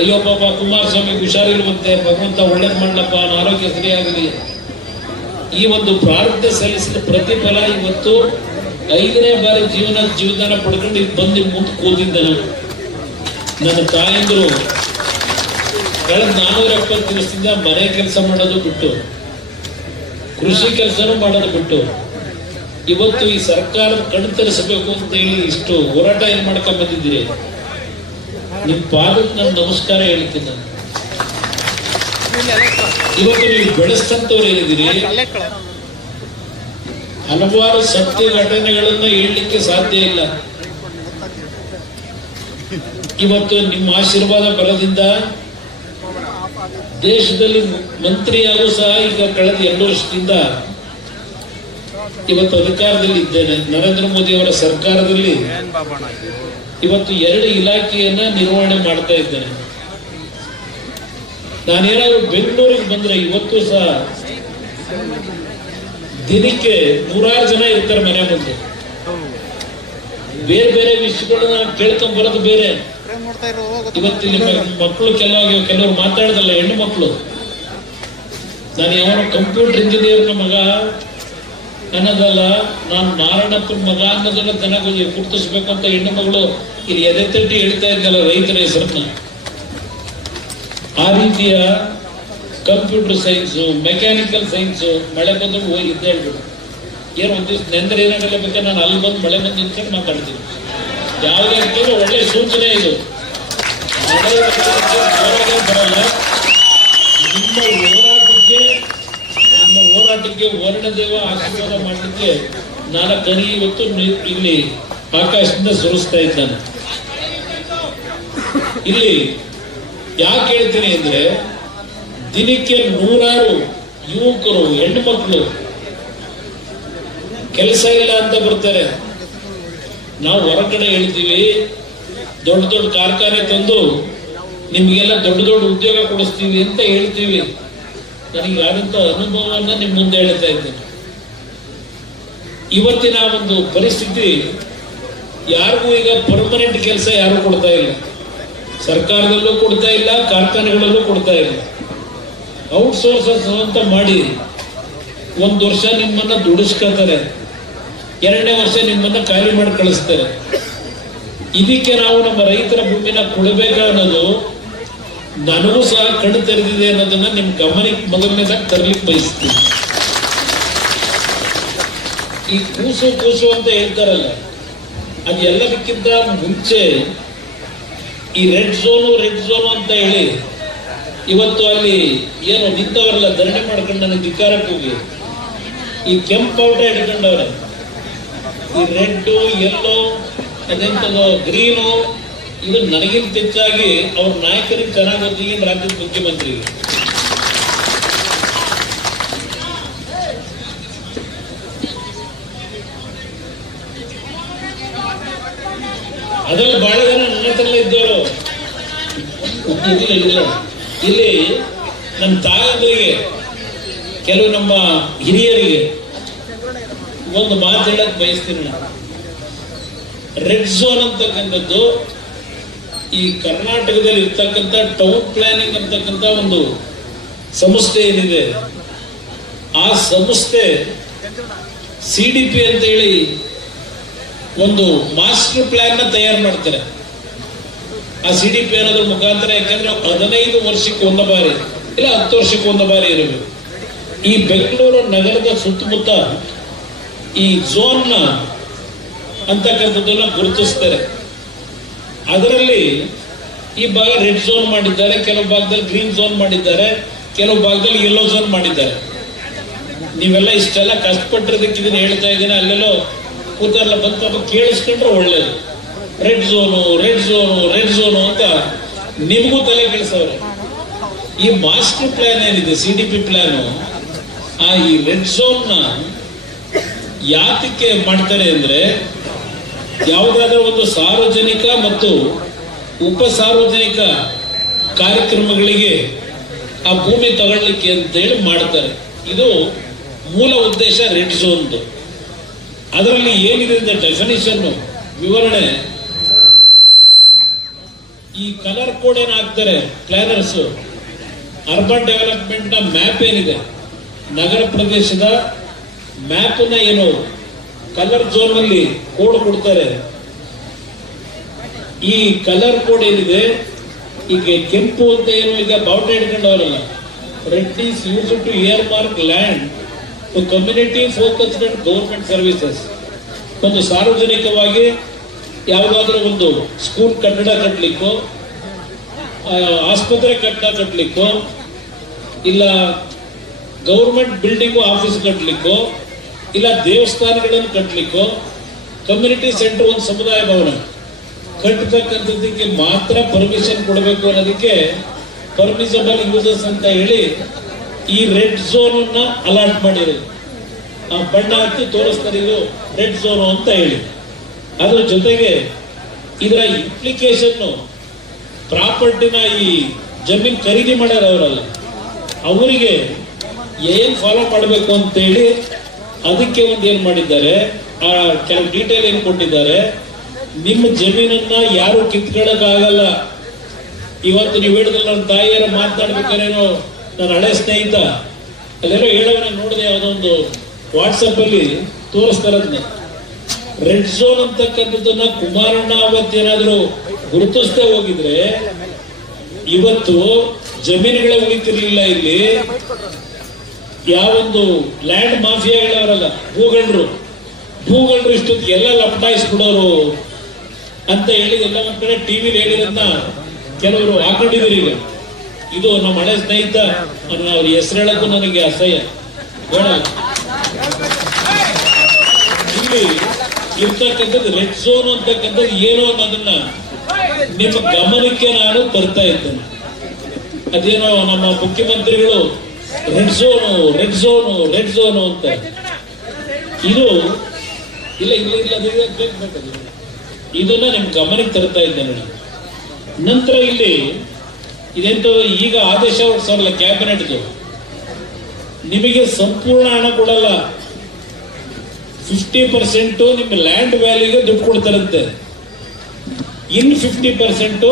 ಅಯ್ಯೋ ಪಾಪ ಕುಮಾರಸ್ವಾಮಿ ಹುಷಾರಿರುವಂತೆ, ಭಗವಂತ ಒಳ್ಳೇದು ಮಾಡಲಪ್ಪ, ಆರೋಗ್ಯ ಸರಿಯಾಗಲಿ, ಈ ಒಂದು ಪ್ರಾರ್ಥನೆ ಸಲ್ಲಿಸಿದ ಪ್ರತಿಫಲ ಇವತ್ತು 5ನೇ ಬಾರಿ ಜೀವದಾನ ಪಡ್ಕೊಂಡು ಇಲ್ಲಿ ಬಂದು ಮುಂದೆ ಕೂತಿದ್ದೆ. ನನ್ನ ತಾಯಂದ್ರು ಕಳೆದ 470 ದಿವಸದಿಂದ ಮನೆ ಕೆಲಸ ಮಾಡೋದು ಬಿಟ್ಟು, ಕೃಷಿ ಕೆಲಸನೂ ಮಾಡೋದು ಬಿಟ್ಟು, ಇವತ್ತು ಈ ಸರ್ಕಾರದ ಕಣ್ಣು ತರಿಸಬೇಕು ಅಂತ ಹೇಳಿ ಇಷ್ಟು ಹೋರಾಟ ಏನ್ ಮಾಡ್ಕೊಂಡ್ ಬಂದಿದ್ದೀರಿ. ನಿಮ್ ಪಾದಕ್ಕೆ ನಾನು ನಮಸ್ಕಾರ ಹೇಳ್ತೀನಿ. ನಾನು ಇವತ್ತು ನೀವು ಬೆಳೆಸ್ತಂತವ್ರು ಏನಿದ್ದೀರಿ, ಹಲವಾರು ಸತ್ಯ ಘಟನೆಗಳನ್ನ ಹೇಳಲಿಕ್ಕೆ ಸಾಧ್ಯ ಇಲ್ಲ. ಇವತ್ತು ನಿಮ್ಮ ಆಶೀರ್ವಾದ ಬಲದಿಂದ ದೇಶದಲ್ಲಿ ಮಂತ್ರಿಯಾಗೂ ಸಹ ಈಗ ಕಳೆದ 2 ವರ್ಷದಿಂದ ಇವತ್ತು ಅಧಿಕಾರದಲ್ಲಿ ಇದ್ದೇನೆ. ನರೇಂದ್ರ ಮೋದಿ ಅವರ ಸರ್ಕಾರದಲ್ಲಿ ಇವತ್ತು 2 ಇಲಾಖೆಯನ್ನ ನಿರ್ವಹಣೆ ಮಾಡ್ತಾ ಇದ್ದೇನೆ. ನಾನೇನಾದ್ರು ಬೆಂಗಳೂರಿಗೆ ಬಂದ್ರೆ ಇವತ್ತು ಸಹ ದಿನಕ್ಕೆ 100 ಜನ ಇರ್ತಾರೆ ಮನೆ ಮುಂದೆ. ಬೇರೆ ಬೇರೆ ವಿಷಯಗಳನ್ನ ಕೇಳ್ಕೊಂಡ್ ಬರೋದು ಬೇರೆ. ಇವತ್ತಿನ ಮಕ್ಕಳು ಕೆಲವರು ಮಾತಾಡೋದಲ್ಲ, ಹೆಣ್ಣು ಮಕ್ಕಳು. ನಾನು ಯಾವ ಕಂಪ್ಯೂಟರ್ ಇಂಜಿನಿಯರ್ನ ಮಗ ಅನ್ನೋದಲ್ಲ, ನಾನು ನಾರಾಯಣಪ್ಪನ ಮಗ ಅನ್ನೋದನ್ನ ಜನಗಳಿಗೆ ಗುರುತಿಸ್ಬೇಕು ಅಂತ ಹೆಣ್ಣು ಮಗಳು ಇಲ್ಲಿ ಎದೆ ತಟ್ಟಿ ಹೇಳ್ತಾ ಇದ್ದಲ್ಲ ರೈತರ ಹೆಸರನ್ನ. ಆ ರೀತಿಯ ಕಂಪ್ಯೂಟರ್ ಸೈನ್ಸು, ಮೆಕ್ಯಾನಿಕಲ್ ಸೈನ್ಸು, ಮಳೆ ಬಂದು ಹೋಗಿ ಇದ್ದ ಹೇಳ್ಬಿಡು. ಏನು ಒಂದು ದಿವಸ ನೆಂದ್ರೆ ಏನಾಗಲ್ಲ, ಬೇಕಾದ್ರೆ ನಾನು ಅಲ್ಲಿ ಬಂದು ಮಳೆ ಬಂದು ನಿಂತ್ಕೊಂಡು ಮಾತಾಡ್ತೀನಿ. ಯಾವುದೇ ರೀತಿಯಲ್ಲೂ ಒಳ್ಳೆ ಸೂಚನೆ ಇದು. ಬರಲ್ಲ. ನಿಮ್ಮ ಹೋರಾಟಕ್ಕೆ ವರ್ಣದೇವ ಆಶೀರ್ವಾದ ಮಾಡಲಿಕ್ಕೆ 4 ಹನಿ ಇವತ್ತು ಇಲ್ಲಿ ಆಕಾಶದಿಂದ ಸುರಿಸ್ತಾ ಇದ್ದಾನೆ. ಇಲ್ಲಿ ಯಾಕೆ ಹೇಳ್ತೀನಿ ಅಂದ್ರೆ, ದಿನಕ್ಕೆ 100 ಯುವಕರು, ಹೆಣ್ಣು ಮಕ್ಕಳು ಕೆಲಸ ಇಲ್ಲ ಅಂತ ಬರ್ತಾರೆ. ನಾವು ಹೊರಗಡೆ ಹೇಳ್ತೀವಿ, ದೊಡ್ಡ ದೊಡ್ಡ ಕಾರ್ಖಾನೆ ತಂದು ನಿಮ್ಗೆಲ್ಲ ದೊಡ್ಡ ದೊಡ್ಡ ಉದ್ಯೋಗ ಕೊಡಿಸ್ತೀವಿ ಅಂತ ಹೇಳ್ತೀವಿ. ನನಗೆ ಆದಂತ ಅನುಭವವನ್ನ ನಿಮ್ ಮುಂದೆ ಹೇಳ್ತಾ ಇದ್ದೇನೆ. ಇವತ್ತಿನ ಒಂದು ಪರಿಸ್ಥಿತಿ, ಯಾರಿಗೂ ಈಗ ಪರ್ಮನೆಂಟ್ ಕೆಲಸ ಯಾರು ಕೊಡ್ತಾ ಇಲ್ಲ. ಸರ್ಕಾರದಲ್ಲೂ ಕೊಡ್ತಾ ಇಲ್ಲ, ಕಾರ್ಖಾನೆಗಳಲ್ಲೂ ಕೊಡ್ತಾ ಇಲ್ಲ. ಔಟ್ಸೋರ್ಸಸ್ ಅಂತ ಮಾಡಿ 1 ವರ್ಷ ನಿಮ್ಮನ್ನ ದುಡಿಸ್ಕೊತಾರೆ, 2ನೇ ವರ್ಷ ನಿಮ್ಮನ್ನ ಖಾಲಿ ಮಾಡಿ ಕಳಿಸ್ತಾರೆ. ಇದಕ್ಕೆ ನಾವು ನಮ್ಮ ರೈತರ ಭೂಮಿನ ಕೊಡಬೇಕು ಅನ್ನೋದು ನನಗೂ ಸಹ ಕಣ್ಣು ತೆರೆದಿದೆ ಅನ್ನೋದನ್ನ ನಿಮ್ ಗಮನಕ್ಕೆ ಮೊದಲನೇದಾಗಿ ತರಲಿಕ್ಕೆ ಬಯಸ್ತೀನಿ. ಈ ಕೂಸು ಅಂತ ಹೇಳ್ತಾರಲ್ಲ, ಅದು ಎಲ್ಲದಕ್ಕಿಂತ ಮುಂಚೆ ಈ ರೆಡ್ ಝೋನು ಅಂತ ಹೇಳಿ ಇವತ್ತು ಅಲ್ಲಿ ಏನು ನಿಂತವರಲ್ಲ ಧರಣಿ ಮಾಡ್ಕೊಂಡು ನನಗೆ ಧಿಕ್ಕಾರಕ್ಕೆ ಹೋಗಿ ಈ ಕೆಂಪು ಪೌಟ ಹಿಡ್ಕೊಂಡವ್ರೆ. ಈ ರೆಡ್, ಯೆಲ್ಲೋ, ಅದೆಂತದೋ ಗ್ರೀನು, ಇದು ನನಗಿಂತ ಹೆಚ್ಚಾಗಿ ಅವ್ರ ನಾಯಕರಿಗೆ ಚೆನ್ನಾಗಿ ಗೊತ್ತಿಗೆ ರಾಜ್ಯದ ಮುಖ್ಯಮಂತ್ರಿಗೆ. ಅದ್ರಲ್ಲಿ ಬಹಳ ಜನ ನನ್ನ ಹತ್ರ ಇದ್ದವರು. ಇಲ್ಲಿ ನಮ್ಮ ತಾಯಂದ್ರಿಗೆ, ಕೆಲವು ನಮ್ಮ ಹಿರಿಯರಿಗೆ ಒಂದು ಮಾತು ಹೇಳಕ್ ಬಯಸ್ತೀನಿ ನಾನು. ರೆಡ್ ಝೋನ್ ಅಂತಕ್ಕಂಥದ್ದು ಈ ಕರ್ನಾಟಕದಲ್ಲಿ ಇರ್ತಕ್ಕಂಥ ಟೌನ್ ಪ್ಲಾನಿಂಗ್ ಅಂತಕ್ಕಂಥ ಒಂದು ಸಂಸ್ಥೆ ಏನಿದೆ, ಆ ಸಂಸ್ಥೆ CDP ಅಂತ ಹೇಳಿ ಒಂದು ಮಾಸ್ಟರ್ ಪ್ಲಾನ್ ನ ತಯಾರು ಮಾಡ್ತಾರೆ. ಆ CDP ಅನ್ನೋದ್ರ ಮುಖಾಂತರ, ಯಾಕಂದ್ರೆ 15 ವರ್ಷಕ್ಕೆ ಒಂದು ಬಾರಿ ಇಲ್ಲ 10 ವರ್ಷಕ್ಕೆ ಒಂದು ಬಾರಿ ಇರಬೇಕು. ಈ ಬೆಂಗಳೂರು ನಗರದ ಸುತ್ತಮುತ್ತ ಈ ಝೋನ್ ನ ಅಂತಕ್ಕಂಥದ್ದನ್ನ ಗುರುತಿಸ್ತಾರೆ. ಅದರಲ್ಲಿ ಈ ಭಾಗ ರೆಡ್ ಝೋನ್ ಮಾಡಿದ್ದಾರೆ, ಕೆಲವು ಭಾಗದಲ್ಲಿ ಗ್ರೀನ್ ಝೋನ್ ಮಾಡಿದ್ದಾರೆ, ಕೆಲವು ಭಾಗದಲ್ಲಿ ಯೆಲ್ಲೋ ಝೋನ್ ಮಾಡಿದ್ದಾರೆ. ನೀವೆಲ್ಲ ಇಷ್ಟೆಲ್ಲ ಕಷ್ಟಪಟ್ಟಿರೋದಕ್ಕೆ ಇದನ್ನ ಹೇಳ್ತಾ ಇದ್ದೀನಿ. ಅಲ್ಲೆಲ್ಲೋ ಕೂತಾರಲ್ಲ, ಬಂದು ಕೇಳಿಸ್ಕೊಂಡ್ರೆ ಒಳ್ಳೇದು. ರೆಡ್ ಝೋನು ಅಂತ ನಿಮಗೂ ತಲೆ ಕೆಡಿಸವ್ರೆ. ಈ ಮಾಸ್ಟರ್ ಪ್ಲಾನ್ ಏನಿದೆ, CDP ಪ್ಲಾನು, ಈ ರೆಡ್ ಝೋನ್ ನ ಯಾತಕ್ಕೆ ಮಾಡ್ತಾರೆ ಅಂದ್ರೆ, ಯಾವುದಾದ್ರೂ ಒಂದು ಸಾರ್ವಜನಿಕ ಮತ್ತು ಉಪ ಸಾರ್ವಜನಿಕ ಕಾರ್ಯಕ್ರಮಗಳಿಗೆ ಆ ಭೂಮಿ ತಗೊಳ್ಳಿಕ್ಕೆ ಅಂತ ಹೇಳಿ ಮಾಡ್ತಾರೆ. ಇದು ಮೂಲ ಉದ್ದೇಶ ರೆಡ್ ಝೋನ್ದು. ಅದರಲ್ಲಿ ಏನಿದೆ ಅಂದ್ರೆ ಡೆಫಿನಿಷನ್, ವಿವರಣೆ, ಈ ಕಲರ್ ಕೋಡ್ ಏನ್ ಹಾಕ್ತಾರೆ ಪ್ಲಾನರ್ಸ್, ಅರ್ಬನ್ ಡೆವಲಪ್ಮೆಂಟ್ ನ ಮ್ಯಾಪ್ ಏನಿದೆ, ನಗರ ಪ್ರದೇಶದ ಮ್ಯಾಪ್ ನ ಏನು ಕಲರ್ ಝೋನ್ ಅಲ್ಲಿ ಕೋಡ್ ಕೊಡ್ತಾರೆ. ಈ ಕಲರ್ ಕೋಡ್ ಏನಿದೆ, ಈಗ ಕೆಂಪು ಅಂತ ಏನು ಈಗ ಬಾವುಟ ಹಿಡ್ಕೊಂಡವರಲ್ಲ, red is used to earmark land to community focused and government services. ಒಂದು ಸಾರ್ವಜನಿಕವಾಗಿ ಯಾವುದಾದ್ರೂ ಒಂದು ಸ್ಕೂಲ್ ಕಟ್ಟಡ ಕಟ್ಟಲಿಕ್ಕೋ, ಆಸ್ಪತ್ರೆ ಕಟ್ಟಡ ಕಟ್ಟಲಿಕ್ಕೋ, ಇಲ್ಲ ಗೌರ್ಮೆಂಟ್ ಬಿಲ್ಡಿಂಗು ಆಫೀಸ್ ಕಟ್ಟಲಿಕ್ಕೋ, ಇಲ್ಲ ದೇವಸ್ಥಾನಗಳನ್ನು ಕಟ್ಟಲಿಕ್ಕೋ, ಕಮ್ಯುನಿಟಿ ಸೆಂಟರ್ ಒಂದು ಸಮುದಾಯ ಭವನ ಕಟ್ಟತಕ್ಕಂಥದ್ದಕ್ಕೆ ಮಾತ್ರ ಪರ್ಮಿಷನ್ ಕೊಡಬೇಕು ಅನ್ನೋದಕ್ಕೆ ಪರ್ಮಿಸಬಲ್ ಯೂಸಸ್ ಅಂತ ಹೇಳಿ ಈ ರೆಡ್ ಝೋನ್ ಅನ್ನ ಅಲಾಟ್ ಮಾಡಿರೋದು. ಆ ಬಣ್ಣ ಹಚ್ಚಿ ತೋರಿಸ್ತಾರೆ, ಇದು ರೆಡ್ ಝೋನ್ ಅಂತ ಹೇಳಿ. ಅದ್ರ ಜೊತೆಗೆ ಇದರ ಇಂಪ್ಲಿಕೇಶನ್, ಪ್ರಾಪರ್ಟಿನ ಈ ಜಮೀನ್ ಖರೀದಿ ಮಾಡ್ಯಾರ ಅವರಲ್ಲ, ಅವರಿಗೆ ಏನ್ ಫಾಲೋ ಮಾಡಬೇಕು ಅಂತೇಳಿ ಅದಕ್ಕೆ ಒಂದು ಏನ್ ಮಾಡಿದ್ದಾರೆ, ಆ ಕೆಲವು ಡೀಟೇಲ್ ಏನ್ ಕೊಟ್ಟಿದ್ದಾರೆ. ನಿಮ್ಮ ಜಮೀನನ್ನ ಯಾರು ಕಿತ್ಕೊಳ್ಳೋಕ್ಕಾಗಲ್ಲ. ಇವತ್ತು ನೀವು ಹೇಳಿದ್ರಲ್ಲ, ನನ್ನ ತಾಯಿಯರ ಮಾತನಾಡ್ಬೇಕಾರೇನೋ ನನ್ನ ಹಳೆ ಸ್ನೇಹಿತ ಅಲ್ಲೆಲ್ಲೋ ಹೇಳೋವನ್ನ ನೋಡಿದೆ, ಯಾವುದೊಂದು ವಾಟ್ಸಪ್ ಅಲ್ಲಿ ತೋರಿಸ್ತಾರದ್ನ. ರೆಡ್ ಝೋನ್ ಅಂತಕ್ಕಂಥದ್ದನ್ನ ಕುಮಾರಣ್ಣ ಅವತ್ತೇನಾದ್ರೂ ಗುರುತಿಸದೆ ಹೋಗಿದ್ರೆ ಇವತ್ತು ಜಮೀನುಗಳೇ ಉಳಿತಿರ್ಲಿಲ್ಲ. ಇಲ್ಲಿ ಯಾವೊಂದು ಲ್ಯಾಂಡ್ ಮಾಫಿಯಾಗಳವರಲ್ಲ, ಭೂಗಳ್ರು ಇಷ್ಟೊತ್ತಿಗೆ ಎಲ್ಲ ಲಪಟಾಯಿಸ್ಬಿಡೋರು ಅಂತ ಹೇಳಿ ಎಲ್ಲ ಒಂದ್ ಕಡೆ ಟಿವಿಲಿ ಹೇಳಿರೋದನ್ನ ಕೆಲವರು ಹಾಕೊಂಡಿದ್ದೀರಿ. ಈಗ ಇದು ನಮ್ಮ ಹಳೆ ಸ್ನೇಹಿತ, ಅವ್ರ ಹೆಸರು ಹೇಳಕ್ಕೂ ನನಗೆ ಅಸಹ್ಯ. ಇಲ್ಲಿ ಇರ್ತಕ್ಕಂಥದ್ದು ರೆಡ್ ಝೋನ್ ಅಂತಕ್ಕಂಥದ್ದು ಏನು ಅನ್ನೋದನ್ನ ನಿಮ್ಮ ಗಮನಕ್ಕೆ ನಾನು ತರ್ತಾ ಇದ್ದೇನೆ. ಅದೇನೋ ನಮ್ಮ ಮುಖ್ಯಮಂತ್ರಿಗಳು ರೆಡ್ ಝೋನು ಅಂತ ಇದು ಇಲ್ಲ ಇದನ್ನ ನಿಮ್ ಗಮನಕ್ಕೆ ತರ್ತಾ ಇದ್ದೇನೆ. ನಂತರ ಇಲ್ಲಿ ಇದೆಂತೋ ಈಗ ಆದೇಶ ಹೊರಡಿಸೋಲ್ಲ ಕ್ಯಾಬಿನೆಟ್ದು, ನಿಮಗೆ ಸಂಪೂರ್ಣ ಹಣ ಕೊಡಲ್ಲ, 50% ನಿಮ್ಮ ಲ್ಯಾಂಡ್ ವ್ಯಾಲ್ಯೂಗೆ ದುಡ್ಡು ಕೊಡ್ತಾರಂತೆ. ಇನ್ 50%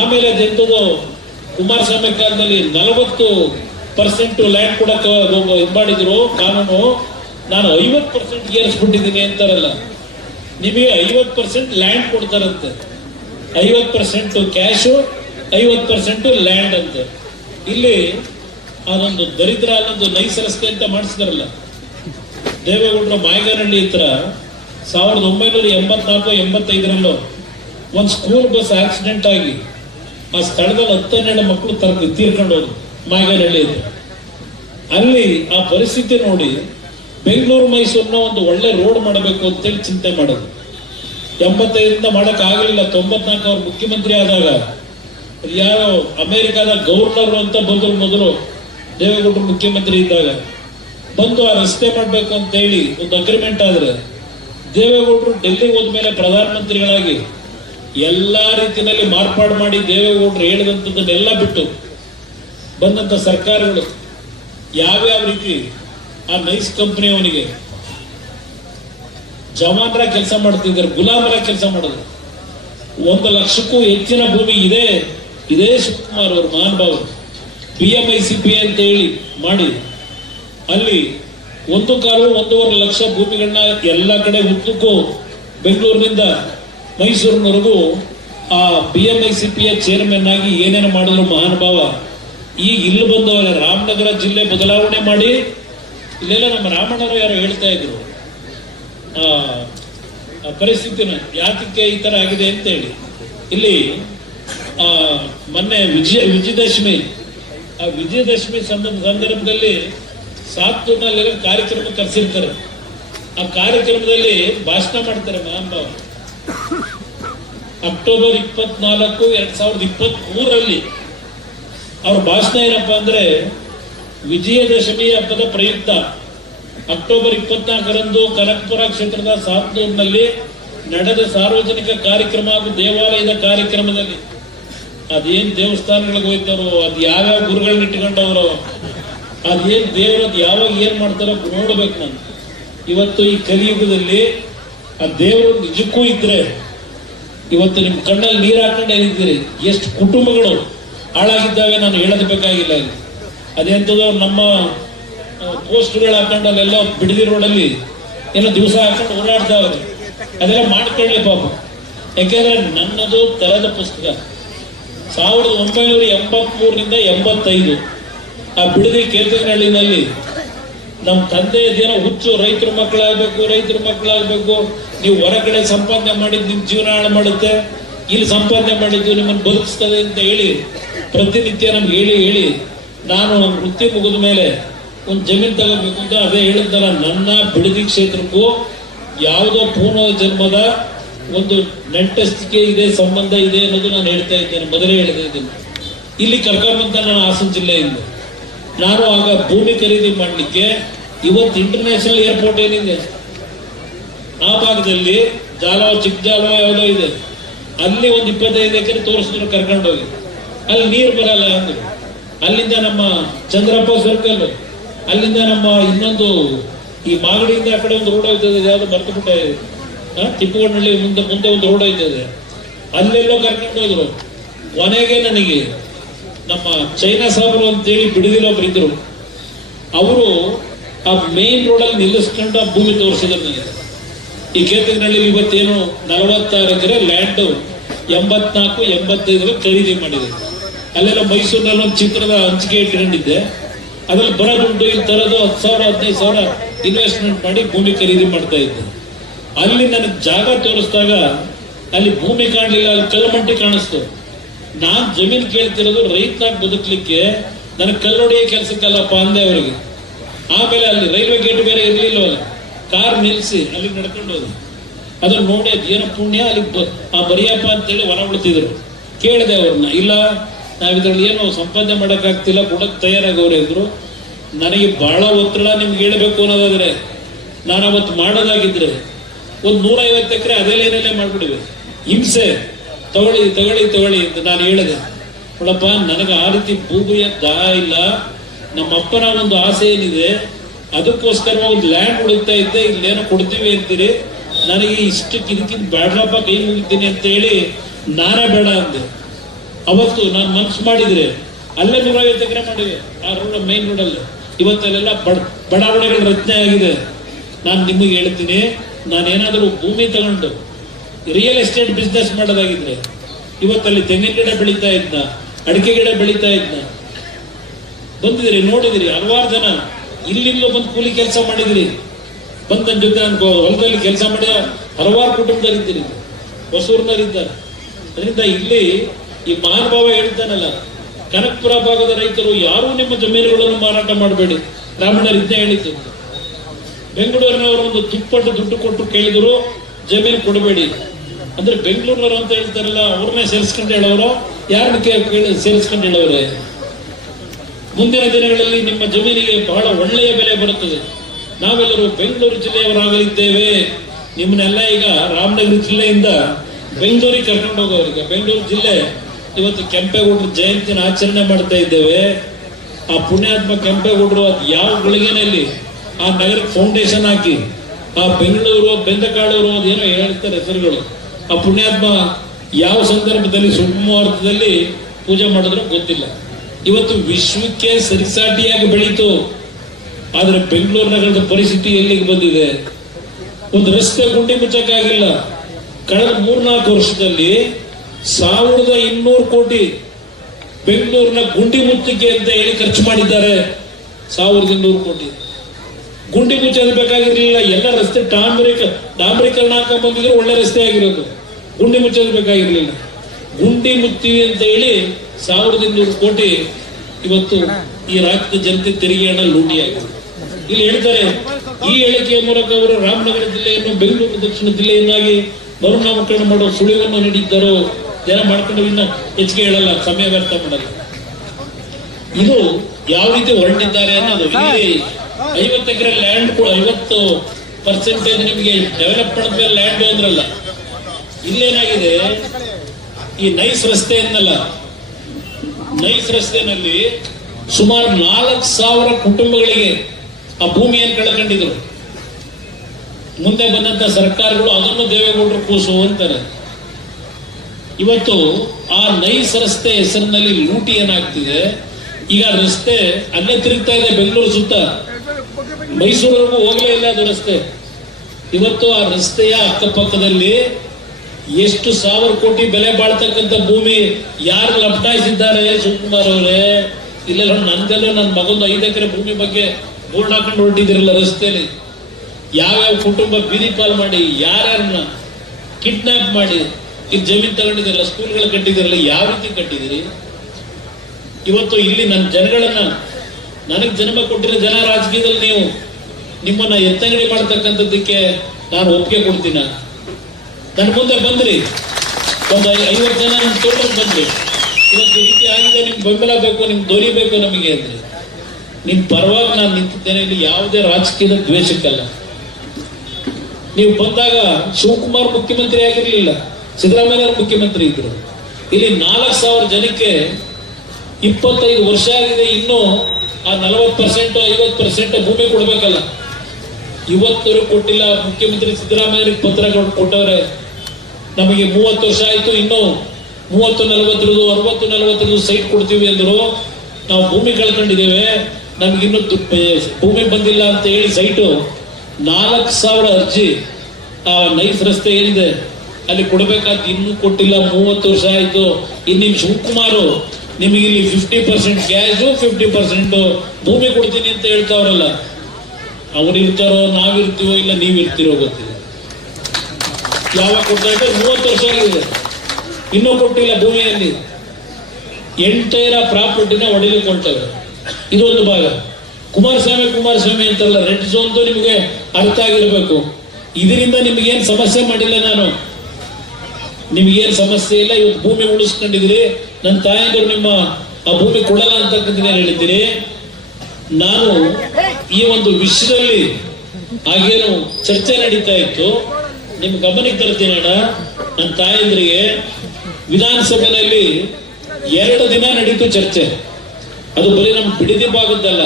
ಆಮೇಲೆ ಅದೆಂತದ್ದು ಕುಮಾರಸ್ವಾಮಿ ಕಾಲದಲ್ಲಿ 40% ಲ್ಯಾಂಡ್ ಕೊಡಕ್ಕೆ ಇದು ಮಾಡಿದ್ರು ಕಾನೂನು. ನಾನು 50% ಏರಿಸ್ಬಿಟ್ಟಿದ್ದೀನಿ ಅಂತಾರಲ್ಲ, ನಿಮಗೆ 50% ಲ್ಯಾಂಡ್ ಕೊಡ್ತಾರಂತೆ. 50% ಕ್ಯಾಶು, 50% ಲ್ಯಾಂಡ್ ಅಂತೆ. ಇಲ್ಲಿ ಅದೊಂದು ದರಿದ್ರ ಅನ್ನೋದು ನೈಸ್ ರಸ್ತೆ ಅಂತ ಮಾಡಿಸಿದಾರಲ್ಲ ದೇವೇಗೌಡರ ಮಾಯಗಾನಹಳ್ಳಿ ಹತ್ರ 1984-85 ಒಂದು ಸ್ಕೂಲ್ ಬಸ್ ಆಕ್ಸಿಡೆಂಟ್ ಆಗಿ ಆ ಸ್ಥಳದಲ್ಲಿ 10-12 ಮಕ್ಕಳು ತೀರ್ಕೊಂಡು ಹೋದ್ರು ಮಾಯಗಾನಹಳ್ಳಿ ಹತ್ರ. ಅಲ್ಲಿ ಆ ಪರಿಸ್ಥಿತಿ ನೋಡಿ ಬೆಂಗಳೂರು ಮೈಸೂರಿನ ಒಂದು ಒಳ್ಳೆ ರೋಡ್ ಮಾಡಬೇಕು ಅಂತೇಳಿ ಚಿಂತೆ ಮಾಡೋದು. 85ರಿಂದ ಮಾಡಕ್ ಆಗಲಿಲ್ಲ. 94 ಅವ್ರು ಮುಖ್ಯಮಂತ್ರಿ ಆದಾಗ ಯಾರೋ ಅಮೆರಿಕಾದ ಗವರ್ನರ್ ಅಂತ ಬಂದ್ರು ಮೊದಲು ದೇವೇಗೌಡರು ಮುಖ್ಯಮಂತ್ರಿ ಇದ್ದಾಗ ಬಂದು ಆ ರಸ್ತೆ ಮಾಡಬೇಕು ಅಂತ ಹೇಳಿ ಒಂದು ಅಗ್ರಿಮೆಂಟ್ ಆದ್ರೆ ದೇವೇಗೌಡರು ಡೆಲ್ಲಿಗೆ ಹೋದ್ಮೇಲೆ ಪ್ರಧಾನಮಂತ್ರಿಗಳಾಗಿ ಎಲ್ಲಾ ರೀತಿಯಲ್ಲಿ ಮಾರ್ಪಾಡು ಮಾಡಿ ದೇವೇಗೌಡರು ಹೇಳಿದಂಥದ್ದನ್ನೆಲ್ಲ ಬಿಟ್ಟು ಬಂದಂತ ಸರ್ಕಾರಗಳು ಯಾವ್ಯಾವ ರೀತಿ ಆ ನೈಸ್ ಕಂಪನಿ ಅವನಿಗೆ ಜವಾನರ ಕೆಲಸ ಮಾಡ್ತಿದ್ದಾರೆ, ಗುಲಾಮರ ಕೆಲಸ ಮಾಡಿದ್ರು. 1 ಲಕ್ಷಕ್ಕೂ ಹೆಚ್ಚಿನ ಭೂಮಿ ಇದೇ ಶಿವಕುಮಾರ್ ಅವರು ಮಹಾನುಭಾವರು PMICP ಅಂತ ಹೇಳಿ ಮಾಡಿ ಅಲ್ಲಿ 1.25 ಲಕ್ಷ ಭೂಮಿಗಳನ್ನ ಎಲ್ಲ ಕಡೆ ಉದ್ದಕ್ಕೂ ಬೆಂಗಳೂರಿನಿಂದ ಮೈಸೂರಿನವರೆಗೂ ಆ PMICPಯ ಚೇರ್ಮನ್ ಆಗಿ ಏನೇನು ಮಾಡಿದ್ರು ಮಹಾನುಭಾವ. ಈಗ ಇಲ್ಲಿ ಬಂದವರ ರಾಮನಗರ ಜಿಲ್ಲೆ ಬದಲಾವಣೆ ಮಾಡಿ ಇಲ್ಲೆಲ್ಲ ನಮ್ಮ ರಾಮಣ್ಣವರು ಯಾರು ಹೇಳ್ತಾ ಇದ್ರು ಆ ಪರಿಸ್ಥಿತಿನ ಯಾತಕ್ಕೆ ಈ ತರ ಆಗಿದೆ ಅಂತ ಹೇಳಿ. ಇಲ್ಲಿ ಮೊನ್ನೆ ವಿಜಯದಶಮಿ ಆ ವಿಜಯದಶಮಿ ಸಂದರ್ಭದಲ್ಲಿ ಸಾತ್ತೂರಿನಲ್ಲಿ ಕಾರ್ಯಕ್ರಮ ಕರೆಸಿರ್ತಾರೆ. ಆ ಕಾರ್ಯಕ್ರಮದಲ್ಲಿ ಭಾಷಣ ಮಾಡ್ತಾರೆ ಮಹಾನುಭಾವ. ಅಕ್ಟೋಬರ್ 24, 2023 ಅವ್ರ ಭಾಷಣ ಏನಪ್ಪಾ ಅಂದ್ರೆ, ವಿಜಯದಶಮಿ ಹಬ್ಬದ ಪ್ರಯುಕ್ತ ಅಕ್ಟೋಬರ್ 24ರಂದು ಕನಕಪುರ ಕ್ಷೇತ್ರದ ಸಾತ್ತೂರಿನಲ್ಲಿ ನಡೆದ ಸಾರ್ವಜನಿಕ ಕಾರ್ಯಕ್ರಮ ಹಾಗೂ ದೇವಾಲಯದ ಕಾರ್ಯಕ್ರಮದಲ್ಲಿ ಅದೇನ್ ದೇವಸ್ಥಾನಗಳಿಗೆ ಹೋಯ್ತಾರೋ, ಅದ್ ಯಾವ್ಯಾವ ಗುರುಗಳನ್ನ ಇಟ್ಕೊಂಡವರು, ಅದೇನ್ ದೇವರದ್ ಯಾವಾಗ ಏನ್ ಮಾಡ್ತಾರೋ ನೋಡ್ಬೇಕು ನಾನು. ಇವತ್ತು ಈ ಕಲಿಯುಗದಲ್ಲಿ ಆ ದೇವರು ನಿಜಕ್ಕೂ ಇದ್ರೆ ಇವತ್ತು ನಿಮ್ ಕಣ್ಣಲ್ಲಿ ನೀರು ಹಾಕೊಂಡು ಹೇಳಿದ್ದೀರಿ. ಎಷ್ಟು ಕುಟುಂಬಗಳು ಹಾಳಾಗಿದ್ದಾವೆ ನಾನು ಹೇಳೋದು ಬೇಕಾಗಿಲ್ಲ. ಅದೆಂತದೋ ನಮ್ಮ ಪೋಸ್ಟ್ಗಳು ಹಾಕೊಂಡು ಅಲ್ಲೆಲ್ಲ ಬಿಡದಿ ರೋಡಲ್ಲಿ ಏನೋ ದಿವಸ ಹಾಕೊಂಡು ಓಡಾಡ್ತಾವ್ರೆ. ಅದೆಲ್ಲ ಮಾಡ್ಕೊಳ್ಳಿ ಪಾಪ. ಯಾಕೆಂದ್ರೆ ನನ್ನದು ತರದ ಪುಸ್ತಕ 1983ರಿಂದ 85 ಆ ಬಿಡದಿ ಕೇತನಹಳ್ಳಿನಲ್ಲಿ ನಮ್ಮ ತಂದೆಯದೇನೋ ಹುಚ್ಚು, ರೈತರ ಮಕ್ಕಳಾಗಬೇಕು, ನೀವು ಹೊರಗಡೆ ಸಂಪಾದನೆ ಮಾಡಿದ್ದು ನಿಮ್ ಜೀವನ ಹಾಳು ಮಾಡುತ್ತೆ, ಇಲ್ಲಿ ಸಂಪಾದನೆ ಮಾಡಿದ್ದು ನಿಮ್ಮನ್ನು ಬದುಕಿಸ್ತದೆ ಅಂತ ಹೇಳಿ ಪ್ರತಿನಿತ್ಯ ನಮ್ಗೆ ಹೇಳಿ ನಾನು ನಮ್ಮ ವೃತ್ತಿ ಮುಗಿದ ಮೇಲೆ ಒಂದು ಜಮೀನು ತಗೋಬೇಕು ಅಂತ ಅದೇ ಹೇಳಿದ್ದಲ್ಲ. ನನ್ನ ಬಿಡದಿ ಕ್ಷೇತ್ರಕ್ಕೂ ಯಾವುದೋ ಪೂರ್ವ ಜನ್ಮದ ಒಂದು ನೆಂಟಸ್ತಿಕೆ ಇದೆ, ಸಂಬಂಧ ಇದೆ ಅನ್ನೋದು ನಾನು ಹೇಳ್ತಾ ಇದ್ದೇನೆ, ಮೊದಲೇ ಹೇಳ್ತಾ ಇದ್ದೇನೆ. ಇಲ್ಲಿ ಕರ್ಕೊಂಬಂತ ನಾನು ಹಾಸನ ಜಿಲ್ಲೆಯಿಂದ ನಾನು ಆಗ ಭೂಮಿ ಖರೀದಿ ಮಾಡಲಿಕ್ಕೆ ಇವತ್ತು ಇಂಟರ್ನ್ಯಾಷನಲ್ ಏರ್ಪೋರ್ಟ್ ಏನಿದೆ ಆ ಭಾಗದಲ್ಲಿ ಚಿಕ್ಕ ಜಾಲವ ಯಾವುದೋ ಇದೆ, ಅಲ್ಲಿ ಒಂದು 25 ಎಕರೆ ತೋರಿಸಿದ್ರು ಕರ್ಕೊಂಡೋಗಿ. ಅಲ್ಲಿ ನೀರು ಬರಲ್ಲ ಅಂದ್ರು. ಅಲ್ಲಿಂದ ನಮ್ಮ ಚಂದ್ರಪ್ಪ ಸರ್ಕಲ್, ಅಲ್ಲಿಂದ ನಮ್ಮ ಇನ್ನೊಂದು ಈ ಮಾಗಡಿಯಿಂದ ಆ ಕಡೆ ಒಂದು ರೋಡ್ ಹೋಗ್ತದೆ, ಯಾವ್ದು ಮರ್ತು ಬಿಟ್ಟೆ, ತಿಪ್ಪಗೊಂಡಳ್ಳಿ ಮುಂದೆ ಒಂದು ರೋಡ್ ಐತೆ, ಅಲ್ಲೆಲ್ಲೋ ಕರ್ಕೊಂಡು ಹೋದ್ರು. ಕೊನೆಗೆ ನನಗೆ ನಮ್ಮ ಚೈನಾ ಸಾಬರು ಅಂತೇಳಿ ಬಿಡದಿಲ್ಲ ಒಬ್ರು ಇದ್ರು, ಅವರು ಆ ಮೇನ್ ರೋಡಲ್ಲಿ ನಿಲ್ಲಿಸ್ಕೊಂಡು ಆ ಭೂಮಿ ತೋರಿಸಿದ್ರು ನನಗೆ. ಈ ಕೇತನಹಳ್ಳಿ ಇವತ್ತೇನು 46 ಎಕರೆ ಲ್ಯಾಂಡ್ 84-85 ಖರೀದಿ ಮಾಡಿದೆ. ಅಲ್ಲೆಲ್ಲ ಮೈಸೂರಿನಲ್ಲಿ ಒಂದು ಚಿತ್ರದ ಹಂಚಿಕೆ ಇಟ್ಕೊಂಡಿದ್ದೆ, ಅದ್ರಲ್ಲಿ ಬರೋ ದುಡ್ಡು ಇಲ್ಲಿ ತರೋದು 10,000-15,000 ಇನ್ವೆಸ್ಟ್ಮೆಂಟ್ ಮಾಡಿ ಭೂಮಿ ಖರೀದಿ ಮಾಡ್ತಾ ಇದ್ದೆ. ಅಲ್ಲಿ ನನಗೆ ಜಾಗ ತೋರಿಸಿದಾಗ ಅಲ್ಲಿ ಭೂಮಿ ಕಾಣಲಿಲ್ಲ, ಅಲ್ಲಿ ಕಲ್ಲಮಟ್ಟಿ ಕಾಣಿಸ್ತು. ನಾನ್ ಜಮೀನ್ ಕೇಳ್ತಿರೋದು ರೈತನಾಗಿ ಬದುಕಲಿಕ್ಕೆ, ನನಗೆ ಕಲ್ಲೊಡೆಯ ಕೆಲಸಕ್ಕಲ್ಲಪ್ಪ ಅಂದೆ ಅವರಿಗೆ. ಆಮೇಲೆ ಅಲ್ಲಿ ರೈಲ್ವೆ ಗೇಟ್ ಬೇರೆ ಇರ್ಲಿಲ್ವಲ್ಲ, ಕಾರ್ ನಿಲ್ಸಿ ಅಲ್ಲಿ ನಡ್ಕೊಂಡು ಹೋದೆ. ಅದನ್ನ ನೋಡಿ ಏನೋ ಪುಣ್ಯ, ಅಲ್ಲಿ ಬರಿಯಪ್ಪ ಅಂತೇಳಿ ಹೊರ ಬಿಡ್ತಿದ್ರು. ಕೇಳಿದೆ ಅವ್ರನ್ನ, ಇಲ್ಲ ನಾವಿದ್ರಲ್ಲಿ ಏನು ಸಂಪಾದನೆ ಮಾಡೋಕ್ಕಾಗ್ತಿಲ್ಲ, ಕೊಡಕ್ಕೆ ತಯಾರಾಗವ್ರೆ ಅಂದ್ರು. ನನಗೆ ಬಹಳ ಒತ್ತಡ ನಿಮ್ಗೆ ಹೇಳ್ಬೇಕು ಅನ್ನೋದಾದ್ರೆ, ನಾನು ಅವತ್ತು ಮಾಡೋದಾಗಿದ್ರೆ ಒಂದು 150 ಎಕರೆ ಅದೇ ಲೈನಲ್ಲೇ ಮಾಡ್ಬಿಡಿವೆ. ಹಿಂಸೆ ತಗೊಳ್ಳಿ ಅಂತ ನಾನು ಹೇಳಿದೆ. ನೋಡಪ್ಪ, ನನಗೆ ಆ ರೀತಿ ಭೂಮಿಯ ದಾಹ ಇಲ್ಲ. ನಮ್ಮಪ್ಪನ ಒಂದು ಆಸೆ ಏನಿದೆ, ಅದಕ್ಕೋಸ್ಕರ ಒಂದು ಲ್ಯಾಂಡ್ ಹುಡುಕ್ತಾ ಇದ್ದೆ. ಇಲ್ಲೇನೋ ಕೊಡ್ತೀವಿ ಅಂತೀರಿ, ನನಗೆ ಇಷ್ಟಕ್ಕೆ ಇದಕ್ಕಿಂತ ಬೇಡಪ್ಪ, ಕೈ ಮುಗಿತೀನಿ ಅಂತ ಹೇಳಿ ನಾನೇ ಬೇಡ ಅಂದೆ. ಅವತ್ತು ನಾನು ಮನ್ಸು ಮಾಡಿದ್ರೆ ಅಲ್ಲೇ 150 ಎಕರೆ ಮಾಡಿವೆ, ಆ ರೋಡ್ ಮೈನ್ ರೋಡಲ್ಲಿ. ಇವತ್ತಲ್ಲೆಲ್ಲ ಬಡಾವಣೆಗಳ ರಚನೆ ಆಗಿದೆ. ನಾನು ನಿಮಗೆ ಹೇಳ್ತೀನಿ, ನಾನೇನಾದರೂ ಭೂಮಿ ತಗೊಂಡು ರಿಯಲ್ ಎಸ್ಟೇಟ್ ಬಿಸ್ನೆಸ್ ಮಾಡೋದಾಗಿದ್ರೆ ಇವತ್ತಲ್ಲಿ ತೆಂಗಿನ ಗಿಡ ಬೆಳೀತಾ ಇದ್ನ, ಅಡಿಕೆ ಗಿಡ ಬೆಳೀತಾ ಇದ್ನ. ಬಂದಿದ್ರಿ, ನೋಡಿದಿರಿ, ಹಲವಾರು ಜನ ಇಲ್ಲಿಂದಲೂ ಬಂದು ಕೂಲಿ ಕೆಲಸ ಮಾಡಿದಿರಿ. ಬಂದ ನನ್ನ ಜೊತೆ ಅನ್ಕೋ ಹೊಲದಲ್ಲಿ ಕೆಲಸ ಮಾಡಿ ಹಲವಾರು ಕುಟುಂಬದಲ್ಲಿದ್ದೀರಿ, ಹೊಸೂರಿನವರಿದ್ದಾರೆ. ಅದರಿಂದ ಇಲ್ಲಿ ಈ ಮಹಾನುಭಾವ ಹೇಳ್ತಾನಲ್ಲ, ಕನಕಪುರ ಭಾಗದ ರೈತರು ಯಾರೂ ನಿಮ್ಮ ಜಮೀನುಗಳನ್ನು ಮಾರಾಟ ಮಾಡಬೇಡಿ, ಬ್ರಾಹ್ಮಣರು ಇದನ್ನೇ ಹೇಳಿದ್ದು. ಬೆಂಗಳೂರಿನವರು ಒಂದು ದುಪ್ಪಟ್ಟು ದುಡ್ಡು ಕೊಟ್ಟು ಕೇಳಿದ್ರು, ಜಮೀನು ಕೊಡಬೇಡಿ ಅಂದ್ರೆ ಬೆಂಗಳೂರಿನವರು ಅಂತ ಹೇಳ್ತಾರಲ್ಲ, ಅವ್ರನ್ನೇ ಸೇರಿಸ್ಕೊಂಡು ಹೇಳೋರು, ಯಾರನ್ನ ಸೇರಿಸ್ಕೊಂಡು ಹೇಳೋರೆ. ಮುಂದಿನ ದಿನಗಳಲ್ಲಿ ನಿಮ್ಮ ಜಮೀನಿಗೆ ಬಹಳ ಒಳ್ಳೆಯ ಬೆಲೆ ಬರುತ್ತದೆ. ನಾವೆಲ್ಲರೂ ಬೆಂಗಳೂರು ಜಿಲ್ಲೆಯವರಾಗಲಿದ್ದೇವೆ. ನಿಮ್ಮನ್ನೆಲ್ಲ ಈಗ ರಾಮನಗರ ಜಿಲ್ಲೆಯಿಂದ ಬೆಂಗಳೂರಿಗೆ ಕರ್ಕೊಂಡು ಹೋಗೋರಿಗೆ. ಬೆಂಗಳೂರು ಜಿಲ್ಲೆ ಇವತ್ತು ಕೆಂಪೇಗೌಡರ ಜಯಂತಿನ ಆಚರಣೆ ಮಾಡ್ತಾ ಇದ್ದೇವೆ. ಆ ಪುಣ್ಯಾತ್ಮ ಕೆಂಪೇಗೌಡರು ಅದು ಯಾವ ಗಳಿಗೆನಲ್ಲಿ ಆ ನಗರಕ್ಕೆ ಫೌಂಡೇಶನ್ ಹಾಕಿ, ಆ ಬೆಂಗಳೂರು ಬೆಂದಕಾಳೂರು ಅದೇನೋ ಹೇಳ್ತಾರೆ ಹೆಸರುಗಳು, ಆ ಪುಣ್ಯಾತ್ಮ ಯಾವ ಸಂದರ್ಭದಲ್ಲಿ ಸುಮುಹೂರ್ತದಲ್ಲಿ ಪೂಜೆ ಮಾಡಿದ್ರು ಗೊತ್ತಿಲ್ಲ. ಇವತ್ತು ವಿಶ್ವಕ್ಕೆ ಸರಿಸಾಟಿಯಾಗಿ ಬೆಳೀತು. ಆದ್ರೆ ಬೆಂಗಳೂರು ನಗರದ ಪರಿಸ್ಥಿತಿ ಎಲ್ಲಿಗೆ ಬಂದಿದೆ? ಒಂದು ರಸ್ತೆ ಗುಂಡಿ ಮುಚ್ಚಕ್ಕಾಗಿಲ್ಲ. ಕಳೆದ 3-4 ವರ್ಷದಲ್ಲಿ 1200 ಕೋಟಿ ಬೆಂಗಳೂರಿನ ಗುಂಡಿ ಮುಚ್ಚಕ್ಕೆ ಅಂತ ಹೇಳಿ ಖರ್ಚು ಮಾಡಿದ್ದಾರೆ. 1200 ಕೋಟಿ ಗುಂಡಿ ಮುಚ್ಚೋದು ಬೇಕಾಗಿರ್ಲಿಲ್ಲ. ಎಲ್ಲ ರಸ್ತೆ ಡಾಂಬರೀಕರಣ ಹಾಕೊಂಡ್ ಬಂದಿದ್ರೆ ಒಳ್ಳೆ ರಸ್ತೆ ಆಗಿರೋದು. ಗುಂಡಿ ಮುಚ್ಚೋದು ಬೇಕಾಗಿರ್ಲಿಲ್ಲ. ಗುಂಡಿ ಮುಚ್ತೀವಿ ಅಂತ ಹೇಳಿ 1200 ಕೋಟಿ ಇವತ್ತು ಈ ರಾಜ್ಯದ ಜನತೆ ತೆರಿಗೆ ಹಣ ಲೂಟಿಯಾಗಿದೆ. ಇಲ್ಲಿ ಹೇಳ್ತಾರೆ, ಈ ಹೇಳಿಕೆಯ ಮೂಲಕ ಅವರು ರಾಮನಗರ ಜಿಲ್ಲೆಯನ್ನು ಬೆಂಗಳೂರು ದಕ್ಷಿಣ ಜಿಲ್ಲೆಯನ್ನಾಗಿ ಮರುನಾಮಕರಣ ಮಾಡುವ ಸುಳಿವನ್ನು ನೀಡಿದ್ದಾರೋ ಜನ ಮಾಡ್ಕೊಂಡು ಇನ್ನ ಹೆಚ್ಚಿಗೆ ಹೇಳಲ್ಲ, ಸಮಯ ವ್ಯರ್ಥ ಮಾಡಲ್ಲ. ಇದು ಯಾವ ರೀತಿ ಹೊರಟಿದ್ದಾರೆ ಅನ್ನೋದು. ಇಲ್ಲಿ 50 ಎಕರೆ ಲ್ಯಾಂಡ್ 50% ನಿಮಗೆ ಡೆವಲಪ್ ಮಾಡಿದ ಲ್ಯಾಂಡ್ ಅಂದ್ರಲ್ಲ, ಇಲ್ಲೇನಾಗಿದೆ, ಈ ನೈಸ್ ರಸ್ತೆ ಅನ್ನಲ್ಲ, ನೈಸ್ ರಸ್ತೆನಲ್ಲಿ ಸುಮಾರು 4,000 ಕುಟುಂಬಗಳಿಗೆ ಆ ಭೂಮಿಯನ್ನು ಕಳ್ಕೊಂಡಿದ್ರು. ಮುಂದೆ ಬಂದಂತ ಸರ್ಕಾರಗಳು ಅದನ್ನು ದೇವೇಗೌಡರು ಕೂಸು ಅಂತಾರೆ. ಇವತ್ತು ಆ ನೈಸ್ ರಸ್ತೆ ಹೆಸರಿನಲ್ಲಿ ಲೂಟಿ ಏನಾಗ್ತಿದೆ. ಈಗ ರಸ್ತೆ ಅಲ್ಲೇ ತಿರುಗ್ತಾ ಇದೆ, ಬೆಂಗಳೂರು ಸುತ್ತ, ಮೈಸೂರಿಗೂ ಹೋಗಲೇ ಇಲ್ಲ ಅದು ರಸ್ತೆ. ಇವತ್ತು ಆ ರಸ್ತೆಯ ಅಕ್ಕಪಕ್ಕದಲ್ಲಿ ಎಷ್ಟು 1,000 ಕೋಟಿ ಬೆಲೆ ಬಾಳ್ತಕ್ಕಂಥ ಭೂಮಿ ಯಾರು ಲಪಟಾಯಿಸಿದ್ದಾರೆ? ಶಿವಕುಮಾರ್ ಅವರೇ, ಇಲ್ಲೆಲ್ಲ ನನ್ಗೆಲ್ಲ ನನ್ನ ಮಗೊಂದು 5 ಎಕರೆ ಭೂಮಿ ಬಗ್ಗೆ ಬೋರ್ಡ್ ಹಾಕೊಂಡು ಹೊರಟಿದಿರಲ್ಲ ರಸ್ತೆಯಲ್ಲಿ. ಯಾವ್ಯಾವ ಕುಟುಂಬ ಬೀದಿ ಪಾಲ್ ಮಾಡಿ, ಯಾರ್ಯಾರನ್ನ ಕಿಡ್ನಾಪ್ ಮಾಡಿ ಇಲ್ಲಿ ಜಮೀನ್ ತಗೊಂಡಿದಿರಲ್ಲ, ಸ್ಕೂಲ್ಗಳು ಕಟ್ಟಿದಿರಲ್ಲ, ಯಾವ ರೀತಿ ಕಟ್ಟಿದಿರಿ? ಇವತ್ತು ಇಲ್ಲಿ ನನ್ನ ಜನಗಳನ್ನ, ನನಗೆ ಜನ್ಮ ಕೊಟ್ಟಿರೋ ಜನ ರಾಜಕೀಯದಲ್ಲಿ ನೀವು ನಿಮ್ಮನ್ನ ಎತ್ತಂಗಡಿ ಮಾಡ್ತಕ್ಕಂಥದ್ದಕ್ಕೆ ನಾನು ಒಪ್ಪಿಗೆ ಕೊಡ್ತೀನ? ನನ್ನ ಮುಂದೆ ಬಂದ್ರಿ, ಒಂದು 50 ಜನ ನನ್ನ ತೋಟಕ್ಕೆ ಬಂದ್ರಿ, ಇವತ್ತು ಈ ರೀತಿ ಆಗಿದೆ, ನಿಮ್ಗೆ ಬೆಂಬಲ ಬೇಕು, ನಿಮ್ಗೆ ದೊರಿಬೇಕು ನಮಗೆ ಅಂದ್ರೆ ನಿಮ್ ಪರವಾಗಿ ನಾನು ನಿಂತಿದ್ದೇನೆ. ಇಲ್ಲಿ ಯಾವುದೇ ರಾಜಕೀಯದ ದ್ವೇಷಕ್ಕಲ್ಲ. ನೀವು ಬಂದಾಗ ಶಿವಕುಮಾರ್ ಮುಖ್ಯಮಂತ್ರಿ ಆಗಿರ್ಲಿಲ್ಲ, ಸಿದ್ದರಾಮಯ್ಯ ಮುಖ್ಯಮಂತ್ರಿ ಇದ್ರು. ಇಲ್ಲಿ 4,000 ಜನಕ್ಕೆ 25 ವರ್ಷ ಆಗಿದೆ. ಇನ್ನೂ ಆ 40% 50% ಭೂಮಿ ಕೊಡ್ಬೇಕಲ್ಲ. ಇವತ್ತವರು ಕೊಟ್ಟಿಲ್ಲ. ಮುಖ್ಯಮಂತ್ರಿ ಸಿದ್ದರಾಮಯ್ಯ ಪತ್ರ ಕೊಟ್ಟವ್ರೆ, ನಮಗೆ 30 ವರ್ಷ ಆಯ್ತು, ಇನ್ನು 30-40 60-40 ಸೈಟ್ ಕೊಡ್ತೀವಿ ಅಂದ್ರು. ನಾವು ಭೂಮಿ ಕಳ್ಕೊಂಡಿದ್ದೇವೆ, ನಮ್ಗಿನ್ನು ಭೂಮಿ ಬಂದಿಲ್ಲ ಅಂತ ಹೇಳಿ ಸೈಟು 4,000 ಅರ್ಜಿ ಆ ನೈಸ್ ರಸ್ತೆ ಏನಿದೆ ಅಲ್ಲಿ ಕೊಡಬೇಕಾದ ಇನ್ನೂ ಕೊಟ್ಟಿಲ್ಲ. 30 ವರ್ಷ ಆಯ್ತು. ಇನ್ನು ಶಿವಕುಮಾರ್ ನಿಮಗೆ ಇಲ್ಲಿ 50% ಗ್ಯಾಸು 50% ಭೂಮಿ ಕೊಡ್ತೀನಿ ಅಂತ ಹೇಳ್ತಾವ್ರಲ್ಲ, ಅವ್ರು ಇರ್ತಾರೋ ನಾವಿರ್ತೀವೋ ಇಲ್ಲ ನೀವಿರ್ತೀರೋ ಗೊತ್ತಿಲ್ಲ. ಯಾವಾಗ ಕೊಡ್ತಾ ಇದ್ದಾರೆ? 30 ವರ್ಷ ಆಗಿದೆ, ಇನ್ನೂ ಕೊಟ್ಟಿಲ್ಲ. ಭೂಮಿಯಲ್ಲಿ ಎಂಟೈರ ಪ್ರಾಪರ್ಟಿನ ಒಡೆಯಲಿಕ್ಕೆ ಕೊಡ್ತೇವೆ. ಇದೊಂದು ಭಾಗ. ಕುಮಾರಸ್ವಾಮಿ ಅಂತಲ್ಲ, ರೆಡ್ ಝೋನ್ ನಿಮಗೆ ಅರ್ಥ ಆಗಿರ್ಬೇಕು. ಇದರಿಂದ ನಿಮಗೇನು ಸಮಸ್ಯೆ ಮಾಡಿಲ್ಲ ನಾನು, ನಿಮಗೇನು ಸಮಸ್ಯೆ ಇಲ್ಲ. ಇವತ್ತು ಭೂಮಿ ಉಳಿಸ್ಕೊಂಡಿದ್ರಿ, ನನ್ನ ತಾಯಂದಿರು ನಿಮ್ಮ ಆ ಭೂಮಿ ಕೊಡಲ್ಲ ಅಂತಕ್ಕಂಥ ಹೇಳಿದ್ದೀರಿ. ನಾನು ಈ ಒಂದು ವಿಷಯದಲ್ಲಿ ಹಾಗೇನು ಚರ್ಚೆ ನಡೀತಾ ಇತ್ತು, ನಿಮ್ ಗಮನಕ್ಕೆ ತರ್ತೀನಿ ಅಣ್ಣ. ನನ್ನ ತಾಯಂದ್ರಿಗೆ ವಿಧಾನಸಭೆಯಲ್ಲಿ 2 ದಿನ ನಡೀತು ಚರ್ಚೆ. ಅದು ಬರೀ ನಮ್ಮ ಬಿಡದಿ ಭಾಗದ್ದಲ್ಲ,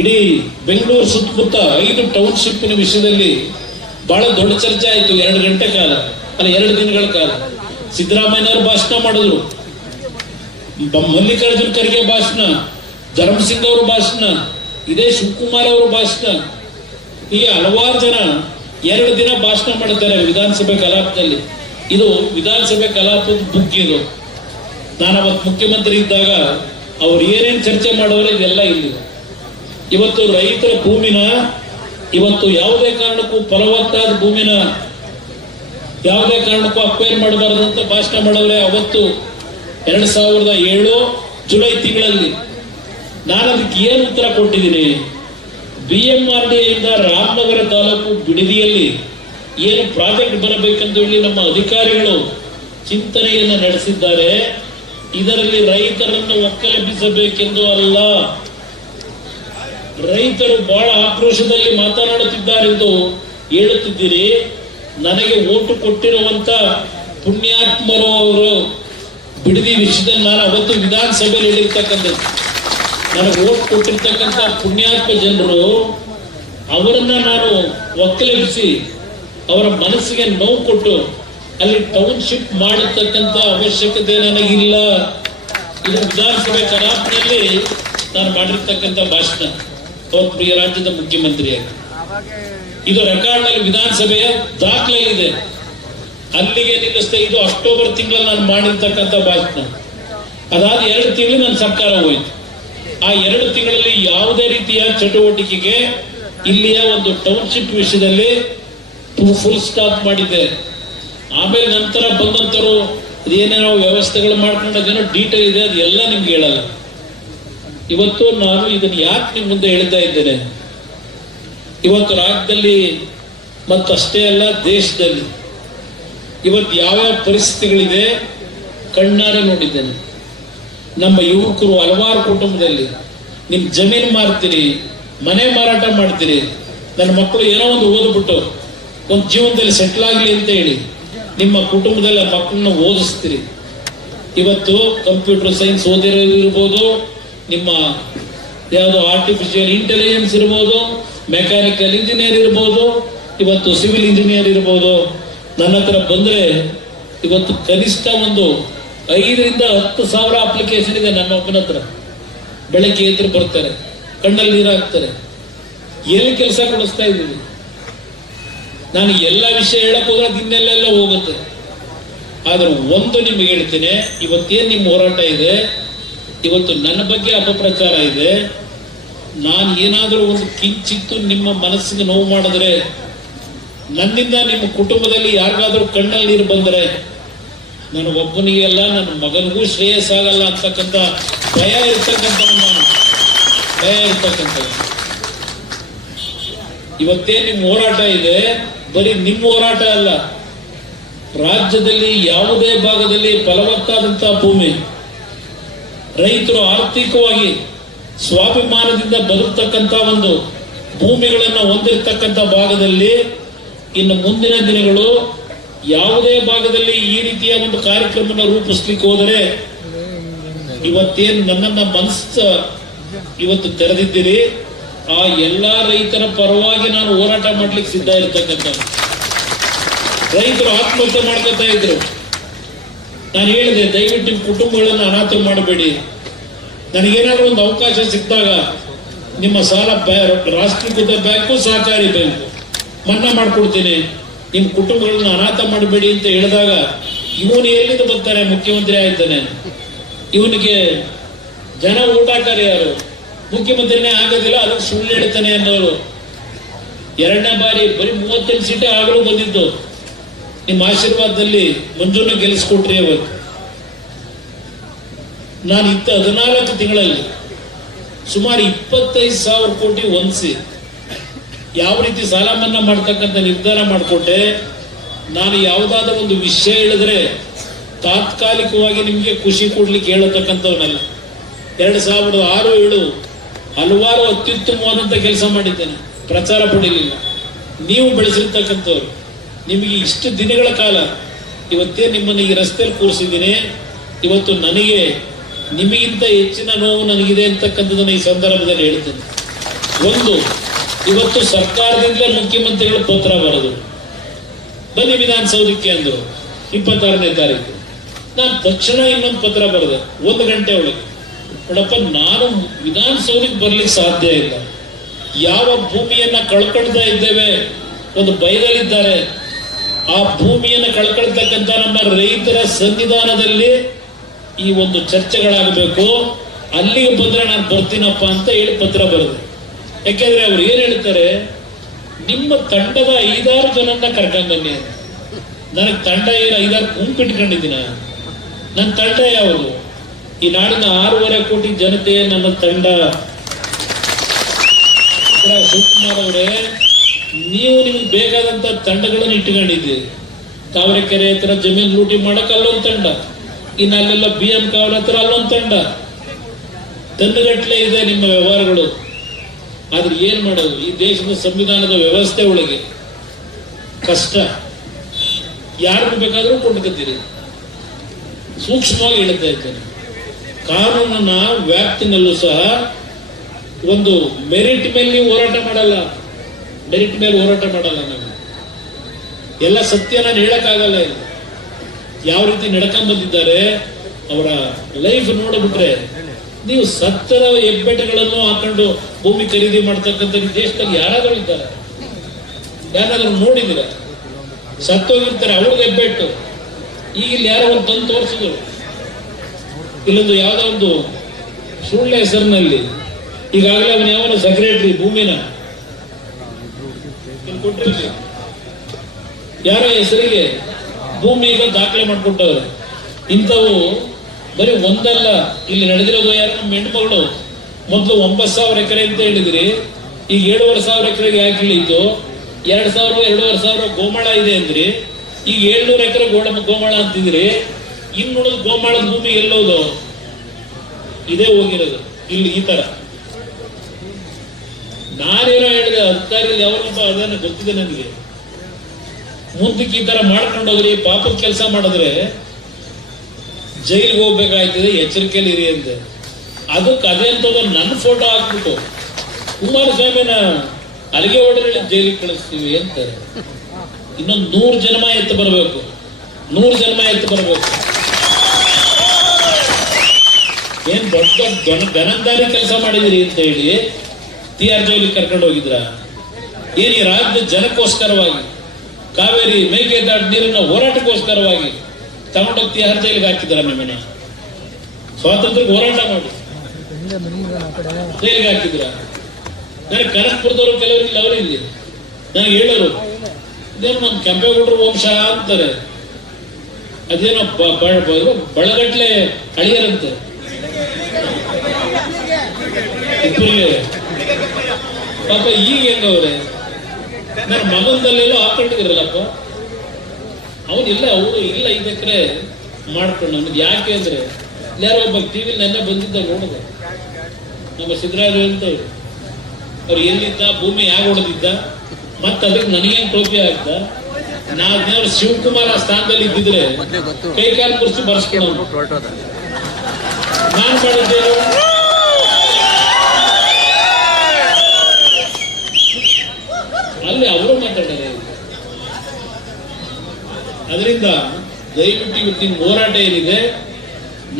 ಇಡೀ ಬೆಂಗಳೂರು ಸುತ್ತಮುತ್ತ 5 ಟೌನ್ಶಿಪ್ನ ವಿಷಯದಲ್ಲಿ ಬಹಳ ದೊಡ್ಡ ಚರ್ಚೆ ಆಯ್ತು. 2 ಗಂಟೆ ಕಾಲ, ಅಲ್ಲ 2 ದಿನಗಳ ಕಾಲ. ಸಿದ್ದರಾಮಯ್ಯನವರು ಭಾಷಣ ಮಾಡಿದ್ರು, ಮಲ್ಲಿಕಾರ್ಜುನ ಖರ್ಗೆ ಭಾಷಣ, ಧರ್ಮಸಿಂಗ್ ಅವರು ಭಾಷಣ, ಇದೇ ಶಿವಕುಮಾರ್ ಅವರು ಭಾಷಣ, ಹೀಗೆ ಹಲವಾರು ಜನ 2 ದಿನ ಭಾಷಣ ಮಾಡ್ತಾರೆ ವಿಧಾನಸಭೆ ಕಲಾಪದಲ್ಲಿ. ಇದು ವಿಧಾನಸಭೆ ಕಲಾಪದ ಬುಕ್. ಇದು ನಾನು ಅವತ್ತು ಮುಖ್ಯಮಂತ್ರಿ ಇದ್ದಾಗ ಅವ್ರು ಏನೇನು ಚರ್ಚೆ ಮಾಡೋರು ಇದೆಲ್ಲ ಇಲ್ಲಿ. ಇವತ್ತು ರೈತರ ಭೂಮಿನ ಇವತ್ತು ಯಾವುದೇ ಕಾರಣಕ್ಕೂ ಫಲವತ್ತಾದ ಭೂಮಿನ ಯಾವುದೇ ಕಾರಣಕ್ಕೂ ಅಕ್ವೈರ್ ಮಾಡಬಾರದು ಅಂತ ಭಾಷಣ ಮಾಡೋರೆ. ಅವತ್ತು 2007 ಜುಲೈ ತಿಂಗಳಲ್ಲಿ ನಾನು ಅದಕ್ಕೆ ಏನು ಉತ್ತರ ಕೊಟ್ಟಿದ್ದೀನಿ? BMRDA ಇಂದ ರಾಮನಗರ ತಾಲೂಕು ಬಿಡದಿಯಲ್ಲಿ ಏನು ಪ್ರಾಜೆಕ್ಟ್ ಬರಬೇಕೆಂದು ಹೇಳಿ ನಮ್ಮ ಅಧಿಕಾರಿಗಳು ಚಿಂತನೆಯನ್ನು ನಡೆಸಿದ್ದಾರೆ. ಇದರಲ್ಲಿ ರೈತರನ್ನು ಒಕ್ಕಲೆಬ್ಬಿಸಬೇಕೆಂದು ಅಲ್ಲ, ರೈತರು ಬಹಳ ಆಕ್ರೋಶದಲ್ಲಿ ಮಾತನಾಡುತ್ತಿದ್ದಾರೆಂದು ಹೇಳುತ್ತಿದ್ದೀರಿ. ನನಗೆ ಓಟು ಕೊಟ್ಟಿರುವಂತ ಪುಣ್ಯಾತ್ಮರು ಅವರು ಬಿಡದಿ ವಿಷಯದಲ್ಲಿ ನಾನು ಅವತ್ತು ವಿಧಾನಸಭೆಯಲ್ಲಿ ಹೇಳಿರ್ತಕ್ಕಂಥದ್ದು, ನನಗೆ ಓಟ್ ಕೊಟ್ಟಿರ್ತಕ್ಕಂಥ ಪುಣ್ಯಾತ್ಮ ಜನರು, ಅವರನ್ನ ನಾನು ಒಕ್ಕಲೆಬ್ಬಿಸಿ ಅವರ ಮನಸ್ಸಿಗೆ ನೋವು ಕೊಟ್ಟು ಅಲ್ಲಿ ಟೌನ್ಶಿಪ್ ಮಾಡತಕ್ಕಂಥ ಅವಶ್ಯಕತೆ ನನಗಿಲ್ಲ. ಇದು ವಿಧಾನಸಭೆ ಕಲಾಪದಲ್ಲಿ ನಾನು ಮಾಡಿರ್ತಕ್ಕಂಥ ಭಾಷಣ ಅವತ್ತು ಈ ರಾಜ್ಯದ ಮುಖ್ಯಮಂತ್ರಿಯಾಗಿ. ಇದು ರೆಕಾರ್ಡ್ನಲ್ಲಿ ವಿಧಾನಸಭೆಯ ದಾಖಲೆ ಇದೆ. ಅಲ್ಲಿಗೆ ನಿಲ್ಲಿಸ್ತಾ ಇದು ಅಕ್ಟೋಬರ್ ತಿಂಗಳಲ್ಲಿ ನಾನು ಮಾಡಿರ್ತಕ್ಕಂಥ ಭಾಷಣ. ಅದಾದ 2 ತಿಂಗಳು ನನ್ನ ಸರ್ಕಾರ ಹೋಯಿತು. ಆ 2 ತಿಂಗಳಲ್ಲಿ ಯಾವುದೇ ರೀತಿಯ ಚಟುವಟಿಕೆಗೆ ಇಲ್ಲಿಯ ಒಂದು ಟೌನ್ಶಿಪ್ ವಿಷಯದಲ್ಲಿ ಫುಲ್ ಸ್ಟಾಪ್ ಮಾಡಿದ್ದೆ. ಆಮೇಲೆ ನಂತರ ಬಂದಂತರು ಅದೇನೇನೋ ವ್ಯವಸ್ಥೆಗಳು ಮಾಡ್ಕೊಂಡು ಅದೇನೋ ಡೀಟೇಲ್ ಇದೆ, ಅದೆಲ್ಲ ನಿಮ್ಗೆ ಹೇಳಲ್ಲ. ಇವತ್ತು ನಾನು ಇದನ್ನು ಯಾಕೆ ನಿಮ್ ಮುಂದೆ ಹೇಳ್ತಾ ಇದ್ದೇನೆ? ಇವತ್ತು ರಾಜ್ಯದಲ್ಲಿ ಮತ್ತಷ್ಟೇ ಅಲ್ಲ ದೇಶದಲ್ಲಿ ಇವತ್ತು ಯಾವ್ಯಾವ ಪರಿಸ್ಥಿತಿಗಳಿದೆ ಕಣ್ಣಾರೆ ನೋಡಿದ್ದೇನೆ. ನಮ್ಮ ಯುವಕರು ಹಲವಾರು ಕುಟುಂಬದಲ್ಲಿ ನಿಮ್ ಜಮೀನು ಮಾರ್ತೀರಿ, ಮನೆ ಮಾರಾಟ ಮಾಡ್ತೀರಿ, ನನ್ನ ಮಕ್ಕಳು ಏನೋ ಒಂದು ಓದ್ಬಿಟ್ಟು ಒಂದು ಜೀವನದಲ್ಲಿ ಸೆಟ್ಲ್ ಆಗಲಿ ಅಂತ ಹೇಳಿ ನಿಮ್ಮ ಕುಟುಂಬದಲ್ಲಿ ಮಕ್ಕಳನ್ನ ಓದಿಸ್ತೀರಿ. ಇವತ್ತು ಕಂಪ್ಯೂಟರ್ ಸೈನ್ಸ್ ಓದಿರೋದಿರ್ಬೋದು, ನಿಮ್ಮ ಯಾವುದು ಆರ್ಟಿಫಿಷಿಯಲ್ ಇಂಟೆಲಿಜೆನ್ಸ್ ಇರ್ಬೋದು, ಮೆಕ್ಯಾನಿಕಲ್ ಇಂಜಿನಿಯರ್ ಇರ್ಬೋದು, ಇವತ್ತು ಸಿವಿಲ್ ಇಂಜಿನಿಯರ್ ಇರ್ಬೋದು. ನನ್ನ ಹತ್ರ ಬಂದ್ರೆ ಇವತ್ತು ಕನಿಷ್ಠ ಒಂದು 5,000-10,000 ಅಪ್ಲಿಕೇಶನ್ ಇದೆ ನನ್ನ ಒಬ್ಬನ ಹತ್ರ. ಬೆಳಗ್ಗೆ ಎದ್ರು ಬರ್ತಾರೆ, ಕಣ್ಣಲ್ಲಿ ನೀರು ಹಾಕ್ತಾರೆ, ಎಲ್ಲಿ ಕೆಲಸ ಕೊಡಿಸ್ತಾ ಇದ್ದೀವಿ. ನಾನು ಎಲ್ಲ ವಿಷಯ ಹೇಳಕ್ ಹೋದ್ರೆ ಇನ್ನೆಲ್ಲೆಲ್ಲ ಹೋಗುತ್ತೆ. ಆದ್ರೆ ಒಂದು ನಿಮ್ಗೆ ಹೇಳ್ತೀನಿ, ಇವತ್ತೇನು ನಿಮ್ಮ ಹೋರಾಟ ಇದೆ, ಇವತ್ತು ನನ್ನ ಬಗ್ಗೆ ಅಪಪ್ರಚಾರ ಇದೆ. ನಾನು ಏನಾದರೂ ಒಂದು ಕಿಂಚಿತ್ತು ನಿಮ್ಮ ಮನಸ್ಸಿಗೆ ನೋವು ಮಾಡಿದ್ರೆ, ನನ್ನಿಂದ ನಿಮ್ಮ ಕುಟುಂಬದಲ್ಲಿ ಯಾರಿಗಾದ್ರೂ ಕಣ್ಣಲ್ಲಿ ನೀರು ಬಂದರೆ, ನನ್ನ ಒಬ್ಬನಿಗೆ ಅಲ್ಲ ನನ್ನ ಮಗನಿಗೂ ಶ್ರೇಯಸ್ಸಾಗಲ್ಲ ಅಂತಕ್ಕಂಥ ಭಯ ಇರ್ತಕ್ಕಂಥ ಇವತ್ತೇ ನಿಮ್ಮ ಹೋರಾಟ ಇದೆ. ಬರೀ ನಿಮ್ಮ ಹೋರಾಟ ಅಲ್ಲ, ರಾಜ್ಯದಲ್ಲಿ ಯಾವುದೇ ಭಾಗದಲ್ಲಿ ಫಲವತ್ತಾದಂತಹ ಭೂಮಿ, ರೈತರು ಆರ್ಥಿಕವಾಗಿ ಸ್ವಾಭಿಮಾನದಿಂದ ಬದುಕ್ತಕ್ಕಂಥ ಒಂದು ಭೂಮಿಗಳನ್ನು ಹೊಂದಿರತಕ್ಕಂಥ ಭಾಗದಲ್ಲಿ ಇನ್ನು ಮುಂದಿನ ದಿನಗಳು ಯಾವುದೇ ಭಾಗದಲ್ಲಿ ಈ ರೀತಿಯ ಒಂದು ಕಾರ್ಯಕ್ರಮ ರೂಪಿಸ್ಲಿಕ್ಕೆ ಹೋದರೆ, ಇವತ್ತೇನು ನನ್ನನ್ನ ಮನಸ್ಸು ಇವತ್ತು ತೆರೆದಿದ್ದೀರಿ, ಆ ಎಲ್ಲಾ ರೈತರ ಪರವಾಗಿ ನಾನು ಹೋರಾಟ ಮಾಡ್ಲಿಕ್ಕೆ ಸಿದ್ಧ ಇರ್ತಕ್ಕಂಥ. ರೈತರು ಆತ್ಮಹತ್ಯೆ ಮಾಡ್ಕೊತಾ ಇದ್ರು. ನಾನು ಹೇಳಿದೆ, ದಯವಿಟ್ಟು ನಿಮ್ಮ ಕುಟುಂಬಗಳನ್ನು ಅನಾಥ ಮಾಡಬೇಡಿ. ನನಗೇನಾದ್ರೂ ಒಂದು ಅವಕಾಶ ಸಿಕ್ಕಿದಾಗ ನಿಮ್ಮ ಸಾಲ ರಾಷ್ಟ್ರೀಕೃತ ಬ್ಯಾಂಕು, ಸಹಕಾರಿ ಬ್ಯಾಂಕು ಮನ್ನಾ ಮಾಡ್ಕೊಡ್ತೀನಿ, ನಿಮ್ಮ ಕುಟುಂಬಗಳನ್ನ ಅನಾಥ ಮಾಡಬೇಡಿ ಅಂತ ಹೇಳಿದಾಗ ಇವನು ಎಲ್ಲಿಂದ ಬರ್ತಾರೆ, ಮುಖ್ಯಮಂತ್ರಿ ಆಯ್ತಾನೆ, ಇವನಿಗೆ ಜನ ಊಟ ಹಾಕಾರ ಯಾರು, ಮುಖ್ಯಮಂತ್ರಿನೇ ಆಗೋದಿಲ್ಲ, ಅದಕ್ಕೆ ಸುಳ್ಳು ಹೇಳ್ತಾನೆ ಅನ್ನೋರು. ಎರಡನೇ ಬಾರಿ ಬರೀ 38 ಸೀಟೇ ಆಗಲೂ ಬಂದಿದ್ದು. ನಿಮ್ಮ ಆಶೀರ್ವಾದದಲ್ಲಿ ಮಂಜುನ ಗೆಲ್ಲಿಸ್ಕೊಟ್ರಿ. ಅವತ್ತು ನಾನು 14 ತಿಂಗಳಲ್ಲಿ ಸುಮಾರು 25,000 ಕೋಟಿ ಹೊಂದಿಸಿ ಯಾವ ರೀತಿ ಸಾಲ ಮನ್ನಾ ಮಾಡ್ತಕ್ಕಂಥ ನಿರ್ಧಾರ ಮಾಡಿಕೊಟ್ಟೆ. ನಾನು ಯಾವುದಾದ್ರೂ ಒಂದು ವಿಷಯ ಹೇಳಿದ್ರೆ ತಾತ್ಕಾಲಿಕವಾಗಿ ನಿಮಗೆ ಖುಷಿ ಕೊಡ್ಲಿಕ್ಕೆ ಹೇಳತಕ್ಕಂಥವನ್ನಲ್ಲ. 2006-7 ಹಲವಾರು ಅತ್ಯುತ್ತಮವಾದಂಥ ಕೆಲಸ ಮಾಡಿದ್ದೇನೆ, ಪ್ರಚಾರ ಪಡಲಿಲ್ಲ. ನೀವು ಬೆಳೆಸಿರ್ತಕ್ಕಂಥವ್ರು, ನಿಮಗೆ ಇಷ್ಟು ದಿನಗಳ ಕಾಲ ಇವತ್ತೇ ನಿಮ್ಮನ್ನು ಈ ರಸ್ತೆಯಲ್ಲಿ ಕೂರಿಸಿದ್ದೀನಿ. ಇವತ್ತು ನನಗೆ ನಿಮಗಿಂತ ಹೆಚ್ಚಿನ ನೋವು ನನಗಿದೆ ಅಂತಕ್ಕಂಥದ್ದನ್ನು ಈ ಸಂದರ್ಭದಲ್ಲಿ ಹೇಳ್ತೇನೆ. ಒಂದು, ಇವತ್ತು ಸರ್ಕಾರದಿಂದ ಮುಖ್ಯಮಂತ್ರಿಗಳು ಪತ್ರ ಬರೆದು ಬನ್ನಿ ವಿಧಾನಸೌಧಕ್ಕೆ ಅಂದರು 26ನೇ ತಾರೀಕು. ನಾನು ತಕ್ಷಣ ಇನ್ನೊಂದು ಪತ್ರ ಬರೆದೆ 1 ಗಂಟೆ ಒಳಗೆ. ನೋಡಪ್ಪ, ನಾನು ವಿಧಾನಸೌಧಕ್ಕೆ ಬರ್ಲಿಕ್ಕೆ ಸಾಧ್ಯ ಇಲ್ಲ. ಯಾವ ಭೂಮಿಯನ್ನ ಕಳ್ಕೊಳ್ತಾ ಇದ್ದೇವೆ, ಒಂದು ಭಯದಲ್ಲಿದ್ದಾರೆ. ಆ ಭೂಮಿಯನ್ನು ಕಳ್ಕೊಳ್ತಕ್ಕಂಥ ನಮ್ಮ ರೈತರ ಸನ್ನಿಧಾನದಲ್ಲಿ ಈ ಒಂದು ಚರ್ಚೆಗಳಾಗಬೇಕು. ಅಲ್ಲಿಗೆ ಬಂದ್ರೆ ನಾನು ಬರ್ತೀನಪ್ಪ ಅಂತ ಹೇಳಿ ಪತ್ರ ಬರೆದೆ. ಯಾಕೆಂದ್ರೆ ಅವ್ರು ಏನ್ ಹೇಳ್ತಾರೆ, ನಿಮ್ಮ ತಂಡದ 5-6 ಜನನ್ನ ಕರ್ಕೊಂಡ್ಬನ್ನಿ ಅಂತ. ನನಗೆ ತಂಡ ಏನು 5-6 ಗುಂಪಿಟ್ಕೊಂಡಿದ್ದೀನ? ನನ್ನ ತಂಡ ಯಾವುದು? ಈ ನಾಡಿನ 6.5 ಕೋಟಿ ಜನತೆ ನನ್ನ ತಂಡ. ಶಿವಕುಮಾರ್ ಅವರೇ, ನೀವು ನಿಮ್ಗೆ ಬೇಕಾದಂತ ತಂಡಗಳನ್ನು ಇಟ್ಕೊಂಡಿದ್ದೀರಿ. ತಾವರೆಕೆರೆ ಹತ್ರ ಜಮೀನು ಲೂಟಿ ಮಾಡಕ್ ಅಲ್ಲೊಂದು ತಂಡ, ಇನ್ನು ಅಲ್ಲೆಲ್ಲ BM ಕಾವಲ್ ಹತ್ರ ಅಲ್ಲೊಂದು ತಂಡ. ತನ್ನಗಟ್ಲೆ ಇದೆ ನಿಮ್ಮ ವ್ಯವಹಾರಗಳು. ಆದ್ರೆ ಏನ್ ಮಾಡೋದು, ಈ ದೇಶದ ಸಂವಿಧಾನದ ವ್ಯವಸ್ಥೆ ಒಳಗೆ ಕಷ್ಟ. ಯಾರನ್ನು ಬೇಕಾದ್ರೂ ಕೊಂಡ್ಕೊತೀರಿ. ಸೂಕ್ಷ್ಮವಾಗಿ ಹೇಳ್ತಾ ಇದ್ದೇನೆ, ಕಾನೂನಿನ ವ್ಯಾಪ್ತಿನಲ್ಲೂ ಸಹ ಒಂದು ಮೆರಿಟ್ ಮೇಲೆ ನೀವು ಹೋರಾಟ ಮಾಡಲ್ಲ. ಮೆರಿಟ್ ಮೇಲೆ ಹೋರಾಟ ಮಾಡಲ್ಲ. ನಾವು ಎಲ್ಲ ಸತ್ಯ ನಾನು ಹೇಳಕ್ಕಾಗಲ್ಲ. ಇಲ್ಲ ಯಾವ ರೀತಿ ನಡ್ಕೊಂಡ್ ಬಂದಿದ್ದಾರೆ ಅವರ ಲೈಫ್ ನೋಡ್ಬಿಟ್ರೆ, ನೀವು ಸತ್ತರ ಹೆಬ್ಬೆಟ್ಟಗಳನ್ನು ಹಾಕೊಂಡು ಭೂಮಿ ಖರೀದಿ ಮಾಡ್ತಕ್ಕಂಥ ದೇಶದಲ್ಲಿ ಯಾರಾದ್ರೂ ಇದ್ದಾರೆ? ಯಾರಾದ್ರೂ ನೋಡಿದಿರ? ಸತ್ತೋಗಿರ್ತಾರೆ, ಅವ್ರಿಗೆ ಹೆಬ್ಬೆಟ್ಟು. ಈಗ ಇಲ್ಲಿ ಯಾರೋ ಒಂದು ತಂದು ತೋರಿಸಿದ್ರು, ಇಲ್ಲೊಂದು ಯಾವ್ದೋ ಒಂದು ಸುಳ್ಳೆ ಹೆಸರಿನಲ್ಲಿ ಈಗಾಗಲೇ ಅವನ ಯಾವನ ಸೆಕ್ರೆಟರಿ ಭೂಮಿನ ಕೊಟ್ಟಿರ್ಲಿ, ಯಾರೋ ಹೆಸರಿಗೆ ಭೂಮಿ ಈಗ ದಾಖಲೆ ಮಾಡ್ಕೊಟ್ಟವ್ರೆ. ಇಂಥವು ಬರೀ ಒಂದಲ್ಲ, ಇಲ್ಲಿ ನಡೆದಿರೋದು ಯಾರು ನಮ್ಮ ಹೆಣ್ಮಗಳು ಮೊದಲು 9,000 ಎಕರೆ ಅಂತ ಹೇಳಿದ್ರಿ, ಈಗ 7,500 ಎಕರೆಗೆ ಯಾಕೆ ಇಳಿತು? 2,000-2,500 ಗೋಮಾಳ ಇದೆ ಅಂದ್ರಿ, ಈಗ 700 ಎಕರೆ ಗೋಮಾಳ ಅಂತಿದ್ರಿ. ಇನ್ನುಳಿದ ಗೋಮಾಳದ ಭೂಮಿ ಎಲ್ಲೋದು? ಇದೇ ಹೋಗಿರೋದು ಇಲ್ಲಿ. ಈ ತರ ನಾನೇನೋ ಹೇಳಿದೆ, ಅಧಿಕಾರಿಗಳು ಯಾವಾಗ ಅದನ್ನ ಗೊತ್ತಿದೆ ನನಗೆ. ಮುಂದಕ್ಕೆ ಈ ತರ ಮಾಡ್ಕೊಂಡು ಹೋಗ್ರಿ, ಪಾಪದ ಕೆಲಸ ಮಾಡಿದ್ರೆ ಜೈಲಿಗೆ ಹೋಗ್ಬೇಕಾಯ್ತದೆ, ಎಚ್ಚರಿಕೆಯಲ್ಲಿ ಇರಿ ಅಂದೆ. ಅದಕ್ಕೆ ಅದೇ ಅಂತದ ನನ್ನ ಫೋಟೋ ಹಾಕ್ಬಿಟ್ಟು ಕುಮಾರಸ್ವಾಮಿನ ಅಲ್ಲಿಗೆ ಹೊಡೆದ್ರೆ ಜೈಲಿಗೆ ಕಳಿಸ್ತೀವಿ ಅಂತಾರೆ. ಇನ್ನೊಂದು 100 ಜನ್ಮ ಎತ್ತು ಬರಬೇಕು, 100 ಜನ್ಮ ಎತ್ತು ಬರಬೇಕು. ಏನ್ ದೊಡ್ಡ ಘನಂದಾರಿ ಕೆಲಸ ಮಾಡಿದಿರಿ ಅಂತ ಹೇಳಿ TR ಜೈಲಿಗೆ ಕರ್ಕೊಂಡು ಹೋಗಿದ್ರ? ಏನ್ ಈ ರಾಜ್ಯದ ಜನಕ್ಕೋಸ್ಕರವಾಗಿ ಕಾವೇರಿ ಮೇಕೆದಾಟು ನೀರಿನ ಹೋರಾಟಕ್ಕೋಸ್ಕರವಾಗಿ ತಗೊಂಡೋಗಿ TR ಜೈಲಿಗೆ ಹಾಕಿದ್ರ? ನಿಮ್ಮನೆ ಸ್ವಾತಂತ್ರ್ಯಕ್ಕೆ ಹೋರಾಟ ಮಾಡಿ ಜೈಲಿಗೆ ಹಾಕಿದ್ರ? ನನಗೆ ಕನಕಪುರದವರು ಕೆಲವರಿಗೆ ಅವರು ಇಲ್ಲಿ ನನಗೆ ಹೇಳೋರು, ಇದೇನು ನಮ್ಮ ಕೆಂಪೇಗೌಡರು ವಂಶ ಅಂತಾರೆ, ಅದೇನೋ ಬಳಗಟ್ಲೆ ಅಳಿಯರಂತೆ ಇಬ್ಬರಿಗೆ. ಪಾಪ ಈಗ ಹೆಂಗವ್ರೆ, ನನ್ನ ಮಗನದಲ್ಲೆಲ್ಲೋ ಹಾಕೊಂಡಿದ್ರಲ್ಲಪ್ಪ, ಅವನಿಲ್ಲ, ಅವರು ಇಲ್ಲ 5 ಎಕರೆ ಮಾಡ್ಕೊಂಡು. ನಮ್ಗೆ ಯಾಕೆ ಅಂದ್ರೆ ಯಾರೋ ಒಬ್ಬ ಟಿವಿ ನೆನ್ನೆ ಬಂದಿದ್ದ ನೋಡಿದೆ, ನಮ್ಮ ಸಿದ್ದರಾಜು ಅಂತ ಅವ್ರು ಎಲ್ಲಿದ್ದ, ಭೂಮಿ ಯಾಕೆ ಹೊಡೆದಿದ್ದ, ಮತ್ತೆ ಅದಕ್ಕೆ ನನಗೇನು ಟೋಪಿ ಆಗ್ತ? ನಾವ್ ಶಿವಕುಮಾರ್ ಆ ಸ್ಥಾನದಲ್ಲಿ ಇದ್ದಿದ್ರೆ ಕೈ ಕಾಲು ಮುರಿಸಿ ಬರ್ಸ್ಕೊಳ್ಳೋದು. ನಾನ್ ಮಾಡಿದ್ದೇನು? ಅದರಿಂದ ದಯವಿಟ್ಟು ಇವತ್ತಿನ ಹೋರಾಟ ಏನಿದೆ,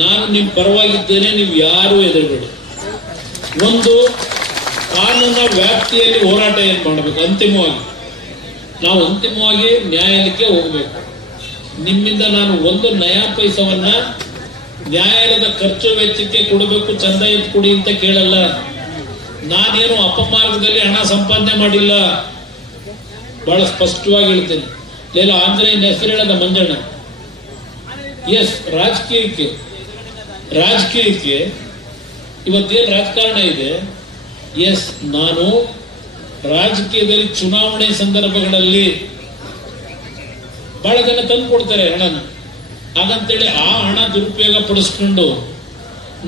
ನಾನು ನಿಮ್ಮ ಪರವಾಗಿದ್ದೇನೆ, ನೀವು ಯಾರು ಹೆದರಬೇಡಿ. ಒಂದು ಕಾನೂನಿನ ವ್ಯಾಪ್ತಿಯಲ್ಲಿ ಹೋರಾಟ ಏನು ಮಾಡಬೇಕು, ನಾವು ಅಂತಿಮವಾಗಿ ನ್ಯಾಯಾಲಯಕ್ಕೆ ಹೋಗಬೇಕು. ನಿಮ್ಮಿಂದ ನಾನು ಒಂದು ನಯಾ ಪೈಸವನ್ನ ನ್ಯಾಯಾಲಯದ ಖರ್ಚು ವೆಚ್ಚಕ್ಕೆ ಕೊಡಬೇಕು, ಚಂದ ಎತ್ತು ಕೊಡಿ ಅಂತ ಕೇಳಲ್ಲ. ನಾನೇನು ಅಪಮಾರ್ಗದಲ್ಲಿ ಹಣ ಸಂಪಾದನೆ ಮಾಡಿಲ್ಲ, ಬಹಳ ಸ್ಪಷ್ಟವಾಗಿ ಹೇಳ್ತೇನೆ. ಇಲ್ಲ ಆಂಜನೇಯನ ಹೆಸರು ಹೇಳದ ಮಂಜಣ್ಣ. ಎಸ್, ರಾಜಕೀಯಕ್ಕೆ ಇವತ್ತೇನು ರಾಜಕಾರಣ ಇದೆ, ಎಸ್, ನಾನು ರಾಜಕೀಯದಲ್ಲಿ ಚುನಾವಣೆ ಸಂದರ್ಭಗಳಲ್ಲಿ ಬಹಳ ಜನ ತಂದು ಕೊಡ್ತಾರೆ ಹಣನ. ಹಾಗಂತೇಳಿ ಆ ಹಣ ದುರುಪಯೋಗ ಪಡಿಸ್ಕೊಂಡು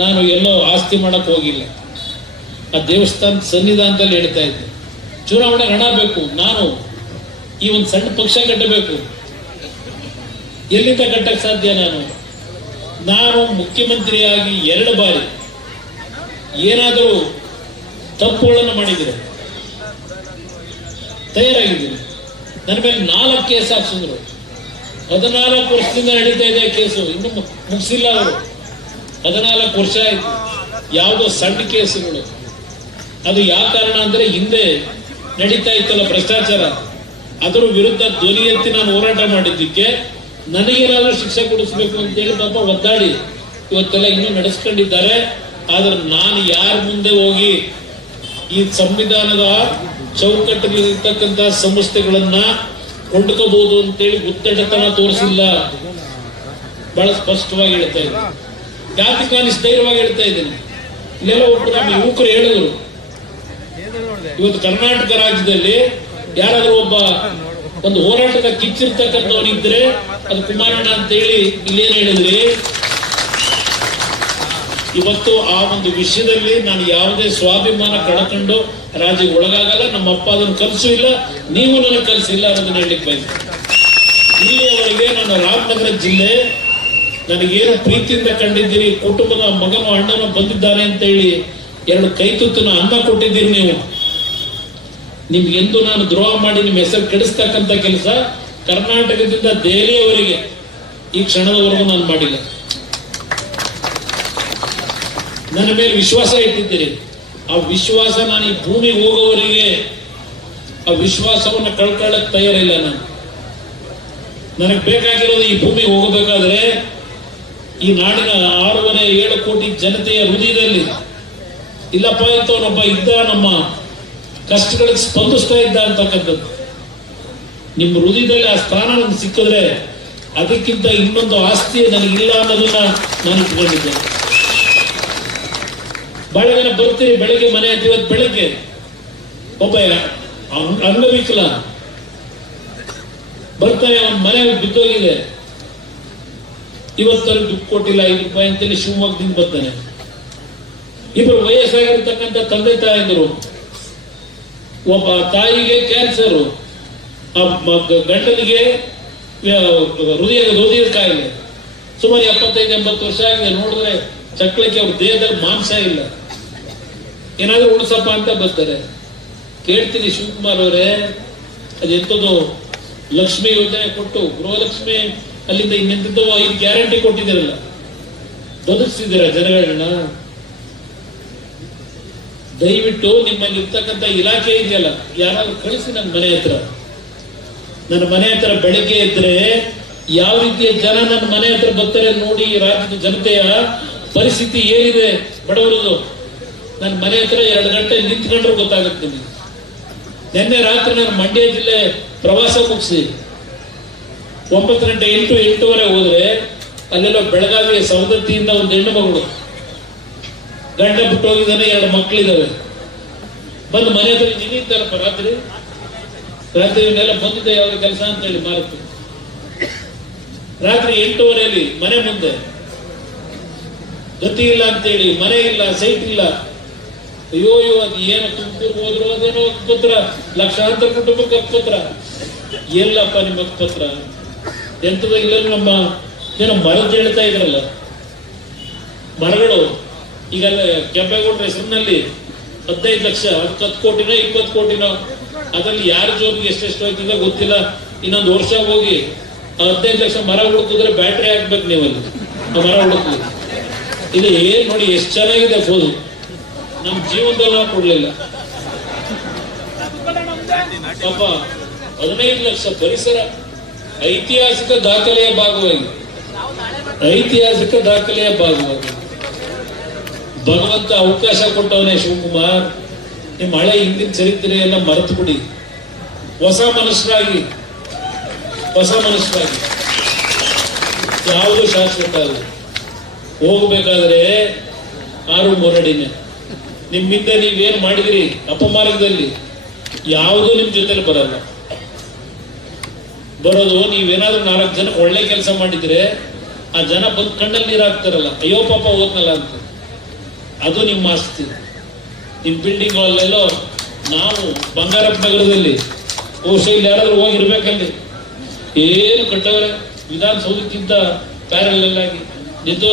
ನಾನು ಎಲ್ಲೋ ಆಸ್ತಿ ಮಾಡಕ್ ಹೋಗಿಲ್ಲ. ಆ ದೇವಸ್ಥಾನ ಸನ್ನಿಧಾನದಲ್ಲಿ ಹೇಳ್ತಾ ಇದ್ದೆ, ಚುನಾವಣೆಗೆ ಹಣ ಬೇಕು, ನಾನು ಈ ಒಂದು ಸಣ್ಣ ಪಕ್ಷ ಕಟ್ಟಬೇಕು. ಎಲ್ಲಿಂದ ಕಟ್ಟಕ್ಕೆ ಸಾಧ್ಯ? ನಾನು ಮುಖ್ಯಮಂತ್ರಿಯಾಗಿ 2 ಬಾರಿ ಏನಾದರೂ ತಪ್ಪುಗಳನ್ನು ಮಾಡಿದರೆ ತಯಾರಾಗಿದ್ದೀನಿ. ನನ್ನ ಮೇಲೆ 4 ಕೇಸ್ ಹಾಕ್ಸಿದ್ರು. 14 ವರ್ಷದಿಂದ ನಡೀತಾ ಇದೆ ಕೇಸು, ಇನ್ನು ಮುಗಿಸಿಲ್ಲ ಅವರು. 14 ವರ್ಷ ಆಯ್ತು. ಯಾವುದೋ ಸಣ್ಣ ಕೇಸುಗಳು. ಅದು ಯಾವ ಕಾರಣ ಅಂದ್ರೆ ಹಿಂದೆ ನಡೀತಾ ಇತ್ತಲ್ಲ ಭ್ರಷ್ಟಾಚಾರ, ಅದರ ವಿರುದ್ಧ ಧ್ವನಿ ಎತ್ತಿ ನಾನು ಹೋರಾಟ ಮಾಡಿದ್ದಕ್ಕೆ ನನಗೇನಾದ್ರೂ ಶಿಕ್ಷೆ ಕೊಡಿಸ್ಬೇಕು ಅಂತೇಳಿ ಪಾಪ ಒದ್ದಾಡಿ ಇವತ್ತೆಲ್ಲ ಇನ್ನೂ ನಡೆಸ್ಕೊಂಡಿದ್ದಾರೆ. ಆದ್ರೆ ನಾನು ಯಾರ ಮುಂದೆ ಹೋಗಿ ಈ ಸಂವಿಧಾನದ ಚೌಕಟ್ಟಿನಲ್ಲಿರ್ತಕ್ಕಂಥ ಸಂಸ್ಥೆಗಳನ್ನ ಕೊಂಡ್ಕೋಬಹುದು ಅಂತೇಳಿ ಗುದ್ದೆಟತನ ತೋರಿಸಿಲ್ಲ. ಬಹಳ ಸ್ಪಷ್ಟವಾಗಿ ಹೇಳ್ತಾ ಇದ್ದೀನಿ, ಯಾಕೆ ಧೈರ್ಯವಾಗಿ ಹೇಳ್ತಾ ಇದ್ದೀನಿ. ಇಲ್ಲೆಲ್ಲ ಒಬ್ಬರು ನಮ್ಮ ಯುವಕರು ಹೇಳಿದ್ರು, ಇವತ್ತು ಕರ್ನಾಟಕ ರಾಜ್ಯದಲ್ಲಿ ಯಾರಾದ್ರೂ ಒಂದು ಹೋರಾಟದ ಕಿಚ್ಚಿರ್ತಕ್ಕಂಥವನಿದ್ರೆ ಅದು ಕುಮಾರಣ್ಣ ಅಂತೇಳಿ ಇಲ್ಲೇನು ಹೇಳಿದ್ರಿ. ಇವತ್ತು ಆ ಒಂದು ವಿಷಯದಲ್ಲಿ ನಾನು ಯಾವುದೇ ಸ್ವಾಭಿಮಾನ ಕಳ್ಕೊಂಡು ರಾಜ್ಯಕ್ಕೆ ಒಳಗಾಗಲ್ಲ. ನಮ್ಮ ಅಪ್ಪ ಅದನ್ನು ಕಲಿಸೂ ಇಲ್ಲ, ನೀವು ನನಗೆ ಕಲಿಸಿಲ್ಲ ಅನ್ನೋದನ್ನ ಹೇಳಲಿಕ್ಕೆ ಬಯಸ್ತೇನೆ. ಇಲ್ಲಿಯವರೆಗೆ ನಾನು ರಾಮನಗರ ಜಿಲ್ಲೆ ನನಗೇನು ಪ್ರೀತಿಯಿಂದ ಕಂಡಿದ್ದೀರಿ, ಕುಟುಂಬದ ಮಗನೋ ಅಣ್ಣನೋ ಬಂದಿದ್ದಾನೆ ಅಂತ ಹೇಳಿ 2 ಕೈ ತುತ್ತನ ಅನ್ನ ಕೊಟ್ಟಿದ್ದೀರಿ. ನಿಮ್ಗೆಂದು ನಾನು ದ್ರೋಹ ಮಾಡಿ ನಿಮ್ಮ ಹೆಸರು ಕೆಡಿಸ್ತಕ್ಕಂಥ ಕೆಲಸ ಕರ್ನಾಟಕದಿಂದ ದೆಹಲಿಯವರೆಗೆ ಈ ಕ್ಷಣದವರೆಗೂ ನಾನು ಮಾಡಿಲ್ಲ. ನನ್ನ ಮೇಲೆ ವಿಶ್ವಾಸ ಇಟ್ಟಿದ್ದೀರಿ. ಆ ವಿಶ್ವಾಸ ನಾನು ಈ ಭೂಮಿಗೆ ಹೋಗೋವರೆಗೆ ಆ ವಿಶ್ವಾಸವನ್ನು ಕಳ್ಕೊಳ್ಳಕ್ ತಯಾರಿಲ್ಲ. ನನಗೆ ಬೇಕಾಗಿರೋದು ಈ ಭೂಮಿಗೆ ಹೋಗಬೇಕಾದ್ರೆ ಈ ನಾಡಿನ 6.5-7 ಕೋಟಿ ಜನತೆಯ ಹೃದಯದಲ್ಲಿ ಇಲ್ಲಪ್ಪ ಇಂಥವನೊಬ್ಬ ಇದ್ದ, ನಮ್ಮ ಕಷ್ಟಗಳಿಗೆ ಸ್ಪಂದಿಸ್ತಾ ಇದ್ದ ಅಂತಕ್ಕಂಥದ್ದು. ನಿಮ್ಮ ಹೃದಯದಲ್ಲಿ ಆ ಸ್ಥಾನ ನನಗೆ ಸಿಕ್ಕಿದ್ರೆ ಅದಕ್ಕಿಂತ ಇನ್ನೊಂದು ಆಸ್ತಿ ನನಗಿಲ್ಲ ಅನ್ನೋದನ್ನ ನಾನು ಇಟ್ಕೊಂಡಿದ್ದೇನೆ. ಬಹಳ ಜನ ಬರ್ತೀರಿ ಬೆಳಗ್ಗೆ ಮನೆ ಹತ್ತಿ. ಇವತ್ತು ಬೆಳಗ್ಗೆ ಒಬ್ಬ ಅಂಗವಿಕಲ ಬರ್ತಾನೆ, ಅವನ ಮನೆ ಬಿದ್ದೋಗಿದೆ, ಇವತ್ತವ್ರು ದುಡ್ಡು ಕೊಟ್ಟಿಲ್ಲ, 5 ರೂಪಾಯಿ ಅಂತೇಳಿ ಶಿವಮೊಗ್ಗದಿಂದ ಬರ್ತಾನೆ. 2 ವಯಸ್ಸಾಗಿರ್ತಕ್ಕಂಥ ತಂದೆ ತಾಯಿದ್ರು, ಒಬ್ಬ ತಾಯಿಗೆ ಕ್ಯಾನ್ಸರು, ಗಂಡನಿಗೆ ಹೃದಯದ ಕಾಯಿಲೆ, ಸುಮಾರು 75-80 ವರ್ಷ ಆಗಿದೆ. ನೋಡಿದ್ರೆ ಚಕ್ಳಕ್ಕೆ ಅವ್ರ ದೇಹದಲ್ಲಿ ಮಾಂಸ ಇಲ್ಲ, ಏನಾದ್ರೂ ಉಳಿಸಪ್ಪ ಅಂತ ಬರ್ತಾರೆ. ಕೇಳ್ತೀನಿ, ಶಿವಕುಮಾರ್ ಅವರೇ, ಅದೆಂಥದ್ದು ಲಕ್ಷ್ಮಿ ಯೋಜನೆ ಕೊಟ್ಟು ಗೃಹಲಕ್ಷ್ಮಿ ಅಲ್ಲಿಂದ ಇನ್ನೆಂಥದ್ದು 5 ಗ್ಯಾರಂಟಿ ಕೊಟ್ಟಿದ್ದೀರಲ್ಲ, ಬದುಕಿಸಿದ್ದೀರ ಜನಗಳನ್ನ? ದಯವಿಟ್ಟು ನಿಮ್ಮಲ್ಲಿ ಇರ್ತಕ್ಕಂಥ ಇಲಾಖೆ ಇದೆಯಲ್ಲ, ಯಾರಾದ್ರೂ ಕಳಿಸಿ ನನ್ನ ಮನೆ ಹತ್ರ. ನನ್ನ ಮನೆ ಹತ್ರ ಬೆಳಗ್ಗೆ ಇದ್ರೆ ಯಾವ ರೀತಿಯ ಜನ ನನ್ನ ಮನೆ ಹತ್ರ ಬರ್ತಾರೆ ನೋಡಿ. ರಾಜ್ಯದ ಜನತೆಯ ಪರಿಸ್ಥಿತಿ ಏನಿದೆ ಬಡವರದು. ನನ್ನ ಮನೆ ಹತ್ರ 2 ಗಂಟೆ ನಿಂತ್ಕೊಂಡ್ರೆ ಗೊತ್ತಾಗುತ್ತೆ ನಿಮಗೆ. ನಿನ್ನೆ ರಾತ್ರಿ ನಾನು ಮಂಡ್ಯ ಜಿಲ್ಲೆ ಪ್ರವಾಸ ಮುಗಿಸಿ 9 ಗಂಟೆ 8-8:30 ಹೋದ್ರೆ ಅಲ್ಲೆಲ್ಲ ಬೆಳಗಾವಿಯ ಸವದತ್ತಿಯಿಂದ ಒಂದು ಹೆಣ್ಣು ಮಗಳು, ಗಂಡ ಬಿಟ್ಟು ಹೋಗಿದ್ದಾನೆ, 2 ಮಕ್ಕಳಿದ್ದಾವೆ. ಬಂದು ಮನೆ ಹತ್ರ ನಿಂತಿದ್ದಾರಪ್ಪ ರಾತ್ರಿ ಇವನ್ನೆಲ್ಲ ಬಂದಿದ್ದೆ ಯಾವ್ದು ಕೆಲಸ ಅಂತ ಹೇಳಿ ಮಾರುತ್ತು. ರಾತ್ರಿ 8:30 ಮನೆ ಮುಂದೆ ಗತಿ ಇಲ್ಲ ಅಂತೇಳಿ, ಮನೆ ಇಲ್ಲ, ಸೈಟ್ ಇಲ್ಲ. ಅಯ್ಯೋ ಅದು ಏನು ತುಮಕೂರು ಹೋದ್ರು ಅದೇನೋ ಪತ್ರ, ಲಕ್ಷಾಂತರ ಕುಟುಂಬಕ್ಕೆ ಪತ್ರ. ಎಲ್ಲಪ್ಪ ನಿಮ್ಮ ಪತ್ರ ಎಂತದ ಇಲ್ಲ. ನಮ್ಮ ಏನೋ ಮರದ ಹೇಳ್ತಾ ಇದ್ರಲ್ಲ, ಮರಗಳು ಈಗ ಕೆಂಪೇಗೌಡರ ಹೆಸರಿನಲ್ಲಿ 15 ಲಕ್ಷ, 10 ಕೋಟಿನೋ 20 ಕೋಟಿನೋ, ಅದರಲ್ಲಿ ಯಾರ ಜೋಬಿಗೆ ಎಷ್ಟೆಷ್ಟು ಹೋಯ್ತಿದೆ ಗೊತ್ತಿಲ್ಲ. ಇನ್ನೊಂದು ವರ್ಷ ಹೋಗಿ 15 ಲಕ್ಷ ಮರ ಹುಡುಕಿದ್ರೆ ಬ್ಯಾಟ್ರಿ ಹಾಕ್ಬೇಕು ನೀವಲ್ಲಿ ಮರ ಹುಡುಕಲಿ. ಇದು ಏನ್ ನೋಡಿ ಎಷ್ಟು ಚೆನ್ನಾಗಿದೆ ಫೋನ್, ನಮ್ ಜೀವನದಲ್ಲಿ ಕೊಡ್ಲಿಲ್ಲ ಪಾಪ. 15 ಲಕ್ಷ ಪರಿಸರ ಐತಿಹಾಸಿಕ ದಾಖಲೆಯ ಭಾಗವಾಗಿ ಭಗವಂತ ಅವಕಾಶ ಕೊಟ್ಟವನೇ ಶಿವಕುಮಾರ್. ನಿಮ್ಮ ಹಳೆ ಹಿಂದಿನ ಚರಿತ್ರೆಯನ್ನ ಮರೆತು ಬಿಡಿ, ಹೊಸ ಮನುಷ್ಯರಾಗಿ ಯಾವುದು ಶಾಶ್ವತ ಅಲ್ಲ. ಹೋಗ್ಬೇಕಾದ್ರೆ ಆರು ಮೊರಡಿನೇ. ನಿಮ್ಮಿಂದ ನೀವೇನ್ ಮಾಡಿದಿರಿ ಅಪಮಾರ್ಗದಲ್ಲಿ ಯಾವುದೂ ನಿಮ್ ಜೊತೆಲಿ ಬರೋದು ನೀವೇನಾದ್ರೂ 4 ಜನ ಒಳ್ಳೆ ಕೆಲಸ ಮಾಡಿದ್ರೆ ಆ ಜನ ಬಂದ್ ಕಣ್ಣಲ್ಲಿ ನೀರು ಹಾಕ್ತಾರಲ್ಲ, ಅಯ್ಯೋ ಪಾಪ ಹೋದ್ನಲ್ಲ ಅಂತ. ಅದು ನಿಮ್ಮ ಆಸ್ತಿ. ನಿಮ್ ಬಿಲ್ಡಿಂಗ್ ಅಲ್ಲೆಲ್ಲೋ ನಾವು ಬಂಗಾರಪ್ಪ ನಗರದಲ್ಲಿ ಬಹುಶಃ ಇಲ್ಲಿ ಯಾರಾದ್ರೂ ಹೋಗಿರ್ಬೇಕಲ್ಲಿ, ಏನು ಕಟ್ಟವ್ರೆ ವಿಧಾನಸೌಧಕ್ಕಿಂತ ಪ್ಯಾರಲ್ ಆಗಿ. ಇದು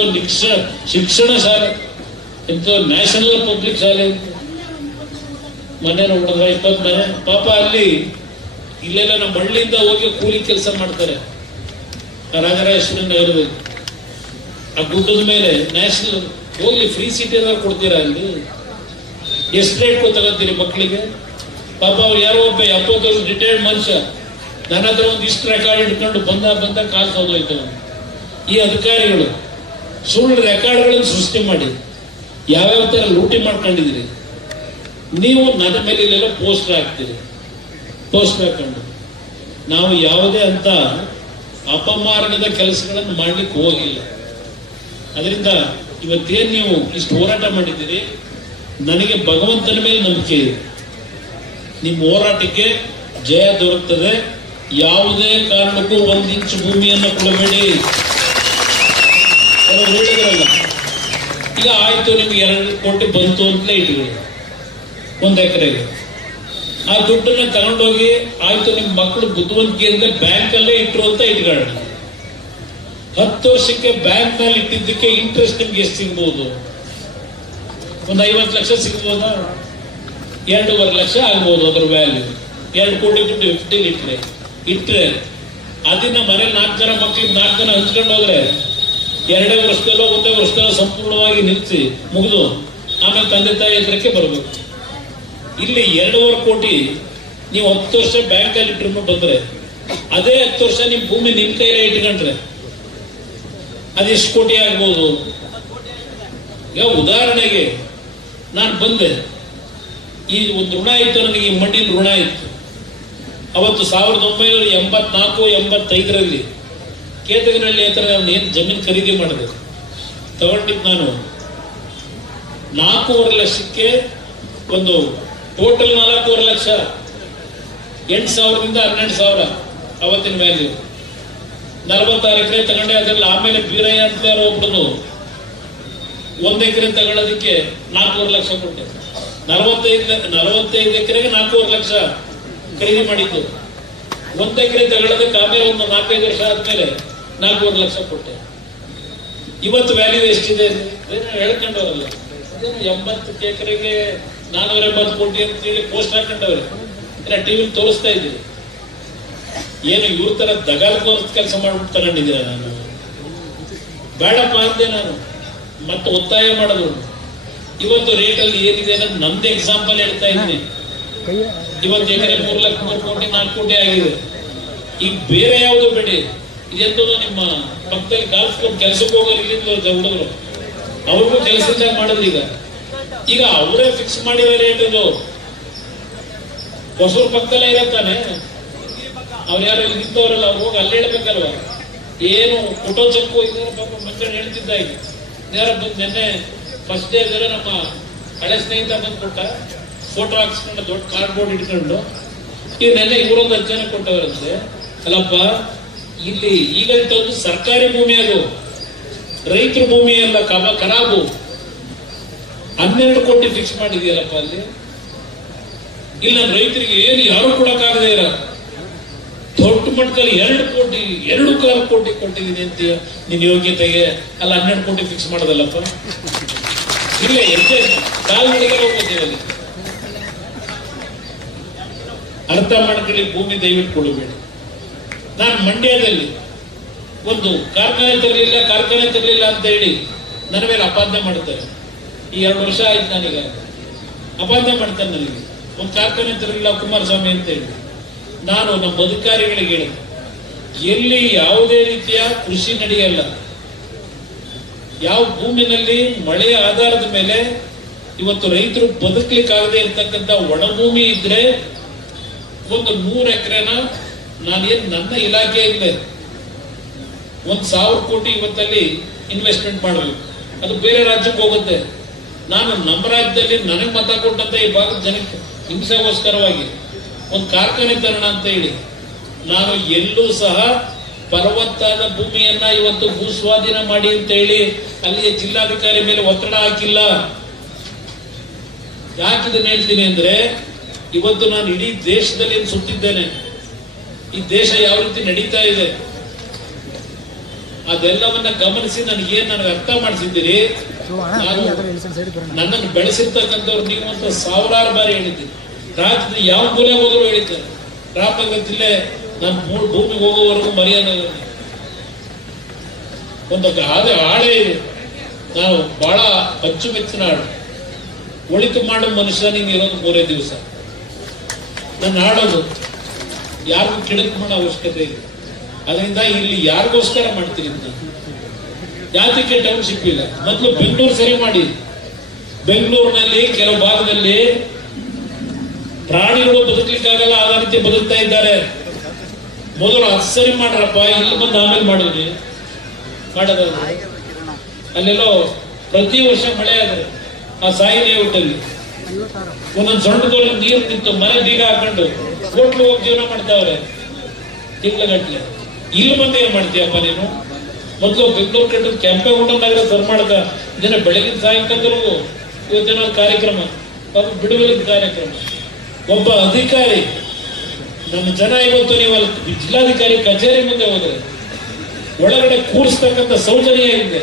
ಶಿಕ್ಷಣ ಶಾಲೆ, ಇಂಥ ನ್ಯಾಷನಲ್ ಪಬ್ಲಿಕ್ ಶಾಲೆ ಅಂತ ಮನೆ ನೋಡಿದ್ರೆ 20 ಮನೆ ಪಾಪ. ಅಲ್ಲಿ ಇಲ್ಲೆಲ್ಲ ನಮ್ಮ ಹಳ್ಳಿಯಿಂದ ಹೋಗಿ ಕೂಲಿ ಕೆಲಸ ಮಾಡ್ತಾರೆ ರಾಜರಾಜೇಶ್ವರಿ ನಗರದಲ್ಲಿ. ಆ ಗುಡ್ಡದ ಮೇಲೆ ನ್ಯಾಷನಲ್ ಹೋಗ್ಲಿ ಫ್ರೀ ಸೀಟ್ ಏನಾದ್ರು ಕೊಡ್ತೀರಾ? ಅಲ್ಲಿ ಎಷ್ಟು ರೇಟ್ ತಗೋತೀರಿ ಮಕ್ಕಳಿಗೆ? ಪಾಪ ಅವ್ರು ಯಾರೋ ಒಬ್ಬ 70 ವರ್ಷ ರಿಟೈರ್ಡ್ ಮನುಷ್ಯ ನನ್ನ ಹತ್ರ ಒಂದಿಷ್ಟು ರೆಕಾರ್ಡ್ ಇಟ್ಕೊಂಡು ಬಂದ ಕಾಲು ಸೋದೋಯ್ತವ. ಈ ಅಧಿಕಾರಿಗಳು ಸುಳ್ಳು ರೆಕಾರ್ಡ್ಗಳನ್ನು ಸೃಷ್ಟಿ ಮಾಡಿ ಯಾವ್ಯಾವ ತರ ಲೂಟಿ ಮಾಡ್ಕೊಂಡಿದ್ದೀರಿ ನೀವು. ನನ್ನ ಮೇಲೆ ಇಲ್ಲೆಲ್ಲ ಪೋಸ್ಟರ್ ಹಾಕ್ತೀರಿ. ಪೋಸ್ಟರ್ ಹಾಕೊಂಡು ನಾವು ಯಾವುದೇ ಅಂತ ಅಪಮಾರ್ಗದ ಕೆಲಸಗಳನ್ನು ಮಾಡ್ಲಿಕ್ಕೆ ಹೋಗಿಲ್ಲ. ಅದರಿಂದ ಇವತ್ತೇನು ನೀವು ಇಷ್ಟು ಹೋರಾಟ ಮಾಡಿದ್ದೀರಿ, ನನಗೆ ಭಗವಂತನ ಮೇಲೆ ನಂಬಿಕೆ ಇದೆ. ನಿಮ್ಮ ಹೋರಾಟಕ್ಕೆ ಜಯ ದೊರಕ್ತದೆ. ಯಾವುದೇ ಕಾರಣಕ್ಕೂ 1 ಇಂಚು ಭೂಮಿಯನ್ನು ಕೊಡಬೇಡಿ. ಹೇಳಿದ್ರಲ್ಲ, ಈಗ ಆಯ್ತು ನಿಮ್ಗೆ 2 ಕೋಟಿ ಬಂತು ಅಂತಲೇ ಇಟ್ಕೊಳ್ಳಿ 1 ಎಕರೆಗೆ. ಆ ದುಡ್ಡನ್ನ ತಗೊಂಡೋಗಿ ಆಯ್ತು ನಿಮ್ಮ ಮಕ್ಕಳು ಬುದ್ಧಿವಂತಿಕೆಯಿಂದ ಬ್ಯಾಂಕ್ ಅಲ್ಲೇ ಇಟ್ರು ಅಂತ ಇಟ್ಕೊಳ್ಳೋಣ. 10 ವರ್ಷಕ್ಕೆ ಬ್ಯಾಂಕ್ ನಲ್ಲಿ ಇಟ್ಟಿದ್ದಕ್ಕೆ ಇಂಟ್ರೆಸ್ಟ್ ನಿಮ್ಗೆ ಎಷ್ಟು ಸಿಗ್ಬೋದು? ಒಂದು 50 ಲಕ್ಷ ಸಿಗ್ಬೋದಾ? 2.5 ಲಕ್ಷ ಆಗ್ಬೋದು ಅದರ ವ್ಯಾಲ್ಯೂ. 2 ಕೋಟಿ ದುಡ್ಡು 15 ಇಟ್ರೆ ಅದನ್ನ ಮನೇಲಿ 4 ಜನ ಮಕ್ಕಳಿಗೆ 4 ಜನ ಹಂಚ್ಕೊಂಡು ಹೋದ್ರೆ 2 ವರ್ಷದಲ್ಲೋ 1 ವರ್ಷದಲ್ಲೋ ಸಂಪೂರ್ಣವಾಗಿ ನಿಲ್ಲಿಸಿ ಮುಗಿದು ಆಮೇಲೆ ತಂದೆ ತಾಯಿ ಎದುರಕ್ಕೆ ಬರಬೇಕು. ಇಲ್ಲಿ 2.5 ಕೋಟಿ ನೀವು 10 ವರ್ಷ ಬ್ಯಾಂಕ್ ಅಲ್ಲಿ ಇಟ್ರು ಬಂದ್ರೆ, ಅದೇ 10 ವರ್ಷ ನಿಮ್ ಭೂಮಿ ನಿಮ್ ಕೈಲೇ ಇಟ್ಕೊಂಡ್ರೆ ಅದೆಷ್ಟು ಕೋಟಿ ಆಗ್ಬೋದು? ಈಗ ಉದಾಹರಣೆಗೆ ನಾನು ಬಂದೆ, ಈ ಒಂದು ಋಣ ಇತ್ತು ನನಗೆ, ಈ ಮಣ್ಣಿನ ಋಣ ಇತ್ತು. ಅವತ್ತು 1984-85ರಲ್ಲಿ ಕೇತಗನಹಳ್ಳಿ ಹತ್ರ ನಾನು ಏನು ಜಮೀನು ಖರೀದಿ ಮಾಡಿದೆ, ತಗೊಂಡಿದ್ದು ನಾನು 4.5 ಲಕ್ಷಕ್ಕೆ. ಒಂದು ಟೋಟಲ್ 4.5 ಲಕ್ಷ, 8,000ದಿಂದ 12,000 ಅವತ್ತಿನ ವ್ಯಾಲ್ಯೂ. 46 ಎಕರೆ ತಗೊಂಡೆ. ಅದರಲ್ಲಿ ಆಮೇಲೆ ಬೀರಯ್ಯ ಅಂತ ಒಬ್ಬರು 1 ಎಕರೆ ತಗೊಳ್ಳೋದಕ್ಕೆ 4.5 ಲಕ್ಷ ಕೊಟ್ಟೆ. 45 ಎಕರೆಗೆ 4.5 ಲಕ್ಷ ಖರೀದಿ ಮಾಡಿದ್ದು. 1 ಎಕರೆ ತಗೊಳ್ಳೋದಕ್ಕೆ ಆಮೇಲೆ ಒಂದು 4-5 ವರ್ಷ ಆದ್ಮೇಲೆ 4.5 ಲಕ್ಷ ಕೊಟ್ಟೆ. ಇವತ್ತು ವ್ಯಾಲ್ಯೂ ಎಷ್ಟಿದೆ ಹೇಳ್ಕೊಂಡವ್ರಲ್ಲ, 80 ಎಕರೆಗೆ 480 ಕೋಟಿ ಅಂತೇಳಿ ಪೋಸ್ಟ್ ಹಾಕೊಂಡವ್ರೆ, ಟಿವಿ ತೋರಿಸ್ತಾ ಇದ್ದೀವಿ. ಏನು ಇವ್ರ ತರ ದಗಾಲ್ ಕೆಲಸ ಮಾಡ್ಬಿಟ್ಟು ತಗೊಂಡಿದ್ದೀರ? ನಾನು ಬೇಡಪ್ಪ ಅಂದೆ. ನಾನು ಮತ್ತೆ ಒತ್ತಾಯ ಮಾಡೋದು. ಇವತ್ತು ರೇಟಲ್ಲಿ ಏನಿದೆ ಅನ್ನೋದು ನಮ್ದು ಎಕ್ಸಾಂಪಲ್ ಹೇಳ್ತಾ ಇದ್ದೀನಿ. ಇವತ್ತು ಎಕರೆ 3 ಕೋಟಿ 4 ಕೋಟಿ ಆಗಿದೆ. ಈಗ ಬೇರೆ ಯಾವುದು ಬೇಡಿ, ಇದೆಂತದ್ದು ನಿಮ್ಮ ಪಕ್ಕದಲ್ಲಿ ಗಾಲ್ಫ್ ಕ್ಲಬ್ ಕೆಲಸಕ್ಕೆ ಹೋಗೋರು ಇಲ್ಲಿಂದ ಹುಡುಗರು, ಅವ್ರಿಗೂ ಕೆಲಸದಾಗ ಮಾಡಿದ್ರು. ಈಗ ಅವರೇ ಫಿಕ್ಸ್ ಮಾಡಿರೋ ರೇಟ್ ಇದು. ಹೊಸೂರು ಪಕ್ಕದಲ್ಲೇ ಇರತ್ತಾನೆ. ಅವ್ರು ಯಾರು ಇಲ್ಲಿ ನಿಂತವ್ರಲ್ಲ, ಅವ್ರು ಹೋಗಿ ಅಲ್ಲಿ ಹೇಳ್ಬೇಕಲ್ವ. ಏನು ಫೋಟೋ ಚೆಕ್ಕು ಇದಾರೆ ಪಾಪ ಮಂಜಣ್ಣ ಹೇಳ್ತಿದ್ದ. ಈಗ ಯಾರ ಬಂದು ನಿನ್ನೆ ಫಸ್ಟ್ ಡೇ ಇದ್ದಾರೆ, ನಮ್ಮ ಹಳೆ ಸ್ನೇಹಿತ ಬಂದು ಕೊಟ್ಟ, ಫೋಟೋ ಹಾಕ್ಸ್ಕೊಂಡು ದೊಡ್ಡ ಕಾರ್ಡ್ಬೋರ್ಡ್ ಇಟ್ಕೊಂಡು. ಈಗ ನೆನ್ನೆ ಇವರೊಂದು 10 ಜನ ಕೊಟ್ಟವರಂತೆ. ಅಲ್ಲಪ್ಪ, ಇಲ್ಲಿ ಈಗ ತಂದು ಸರ್ಕಾರಿ ಭೂಮಿ, ಅದು ರೈತರ ಭೂಮಿ ಅಲ್ಲ, ಖರಾಬು. 12 ಕೋಟಿ ಫಿಕ್ಸ್ ಮಾಡಿದೆಯಲ್ಲಪ್ಪ ಅಲ್ಲಿ. ಇಲ್ಲ ರೈತರಿಗೆ ಏನು ಯಾರು ಕೊಡಕ್ಕಾಗದೇ ಇರ ದೊಡ್ಡ ಮಟ್ಟದಲ್ಲಿ 2 ಕೋಟಿ 2.25 ಕೋಟಿ ಕೊಟ್ಟಿದ್ದೀನಿ ಅಂತೀಯ ನಿನ್ ಯೋಗ್ಯತೆಗೆ. ಅಲ್ಲ 12 ಕೋಟಿ ಫಿಕ್ಸ್ ಮಾಡೋದಲ್ಲಪ್ಪ. ಇಲ್ಲ ಹೆಜ್ಜೆ ಕಾಲ್ನಡಿಗೆ ಹೋಗ್ಬೋದೇವಲ್ಲಿ. ಅರ್ಥ ಮಾಡ್ಕೊಳ್ಳಿ, ಭೂಮಿ ದಯವಿಟ್ಟು ಕೊಡಬೇಡಿ. ನಾನು ಮಂಡ್ಯದಲ್ಲಿ ಒಂದು ಕಾರ್ಖಾನೆ ತರಲಿಲ್ಲ ಅಂತ ಹೇಳಿ ನನ್ನ ಮೇಲೆ ಅಪಾದನೆ ಮಾಡ್ತಾರೆ. ಈ 2 ವರ್ಷ ಆಯ್ತು ನನಗೆ ಅಪಾದನೆ ಮಾಡ್ತಾರೆ. ನನಗೆ ಒಂದು ಕಾರ್ಖಾನೆ ತರಲಿಲ್ಲ ಕುಮಾರಸ್ವಾಮಿ ಅಂತ ಹೇಳಿ ನಾನು ನಮ್ಮ ಅಧಿಕಾರಿಗಳಿಗೆ ಹೇಳಿದೆ, ಎಲ್ಲಿ ಯಾವುದೇ ರೀತಿಯ ಕೃಷಿ ನಡೆಯಲ್ಲ, ಯಾವ ಭೂಮಿನಲ್ಲಿ ಮಳೆಯ ಆಧಾರದ ಮೇಲೆ ಇವತ್ತು ರೈತರು ಬದುಕಲಿಕ್ಕಾಗದೆ ಇರ್ತಕ್ಕಂಥ ಒಣಭೂಮಿ ಇದ್ರೆ ಒಂದು 100 ಎಕರೆನ ನಾನೇನು ನನ್ನ ಇಲಾಖೆಯಿಂದ 1,000 ಕೋಟಿ ಇವತ್ತಲ್ಲಿ ಇನ್ವೆಸ್ಟ್ಮೆಂಟ್ ಮಾಡಬೇಕು. ಅದು ಬೇರೆ ರಾಜ್ಯಕ್ಕೆ ಹೋಗುತ್ತೆ. ನಾನು ನಮ್ಮ ರಾಜ್ಯದಲ್ಲಿ ನನಗೆ ಮತ ಕೊಟ್ಟಂತ ಈ ಭಾಗದ ಜನಕ್ಕೆ ಹಿಂಸೆಗೋಸ್ಕರವಾಗಿ ಒಂದು ಕಾರ್ಖಾನೆ ತರೋಣ ಅಂತ ಹೇಳಿ ನಾನು ಎಲ್ಲೂ ಸಹ ಫಲವತ್ತಾದ ಭೂಮಿಯನ್ನ ಇವತ್ತು ಭೂಸ್ವಾಧೀನ ಮಾಡಿ ಅಂತ ಹೇಳಿ ಅಲ್ಲಿಯ ಜಿಲ್ಲಾಧಿಕಾರಿ ಮೇಲೆ ಒತ್ತಡ ಹಾಕಿಲ್ಲ. ಯಾಕೆ ಇದನ್ನ ಹೇಳ್ತೀನಿ ಅಂದ್ರೆ, ಇವತ್ತು ನಾನು ಇಡೀ ದೇಶದಲ್ಲಿ ಸುತ್ತಿದ್ದೇನೆ. ಈ ದೇಶ ಯಾವ ರೀತಿ ನಡೀತಾ ಇದೆ ಅದೆಲ್ಲವನ್ನ ಗಮನಿಸಿ ನನಗೆ ಅರ್ಥ ಮಾಡಿಸಿದ್ದೀರಿ. ನನ್ನನ್ನು ಬೆಳೆಸಿರ್ತಕ್ಕಂಥವ್ರು ನೀವು ಅಂತ 1000 ಬಾರಿ ಹೇಳಿದ್ದೀನಿ. ರಾಜ್ಯದ ಯಾವ ಮೂಲೆ ಹೋದರೂ ಹೇಳಿದ್ದಾರೆ. ರಾಮನಗರ ಜಿಲ್ಲೆ ನಾನು ಭೂಮಿಗೆ ಹೋಗೋವರೆಗೂ ಮರ್ಯಾದೆ ಒಂದು ಹಾಳೆ ಇದೆ. ನಾವು ಬಹಳ ಅಚ್ಚುಮೆಚ್ಚಿನ ಹಾಡು. ಒಳಿತು ಮಾಡೋ ಮನುಷ್ಯ ನೀನು ಇರೋದು 3 ದಿವಸ. ನನ್ನ ಹಾಡೋದು ಯಾರಿಗೂ ಕಿಡಕ್ ಮಾಡೋ ಅವಶ್ಯಕತೆ ಇದೆ. ಅದರಿಂದ ಇಲ್ಲಿ ಯಾರಿಗೋಸ್ಕರ ಮಾಡ್ತೀನಿ ಅಂತ ಯಾತಕ್ಕೆ ಟೌನ್ಶಿಪ್ ಇಲ್ಲ. ಮೊದಲು ಬೆಂಗಳೂರು ಸರಿ ಮಾಡಿ. ಬೆಂಗಳೂರಿನಲ್ಲಿ ಕೆಲವು ಭಾಗದಲ್ಲಿ ಪ್ರಾಣಿಗಳು ಬದುಕಲಿಕ್ಕಾಗಲ್ಲ, ಆ ರೀತಿ ಬದುಕ್ತಾ ಇದ್ದಾರೆ. ಮೊದಲು ಅದು ಸರಿ ಮಾಡ್ರಪ್ಪ, ಇಲ್ಲಿ ಬಂದು ಆಮೇಲೆ ಮಾಡಿದ್ರಿ ಮಾಡೋದಾದ್ರೆ. ಅಲ್ಲೆಲ್ಲೋ ಪ್ರತಿ ವರ್ಷ ಮಳೆ ಆದ್ರೆ ಆ ಸಾಯಿಲೆ ಊಟಲ್ಲಿ ಒಂದೊಂದು ಸೊಂಟದಲ್ಲಿ ನೀರು ನಿಂತು ಮನೆ ಬೀಗ ಹಾಕೊಂಡು ಹೋಟ್ಲು ಹೋಗಿ ಜೀವನ ಮಾಡ್ತಾವ್ರೆ ತಿಂಗಳಗಟ್ಲೆ. ಇಲ್ಲಿ ಬಂದು ಏನ್ ಮಾಡ್ತೀಯಪ್ಪ ನೀನು? ಮೊದಲು ಬೆಂಗಳೂರು ಕಂಡು ಕೆಂಪೇಗೌಡ ನಗರ ಕರ್ನಾಟಕ ಇದನ್ನ ಬೆಳಗಿನ ಸಾಯಂಕಾಲದವರೆಗೂ ಇವತ್ತಿನ ಕಾರ್ಯಕ್ರಮ, ಬಿಡುಗಡೆ ಕಾರ್ಯಕ್ರಮ. ಒಬ್ಬ ಅಧಿಕಾರಿ ನನ್ನ ಜನ ಇವತ್ತು ನೀವು ಜಿಲ್ಲಾಧಿಕಾರಿ ಕಚೇರಿ ಮುಂದೆ ಹೋದ್ರೆ ಒಳಗಡೆ ಕೂರಿಸ್ತಕ್ಕಂಥ ಸೌಜನ್ಯ ಇದೆ.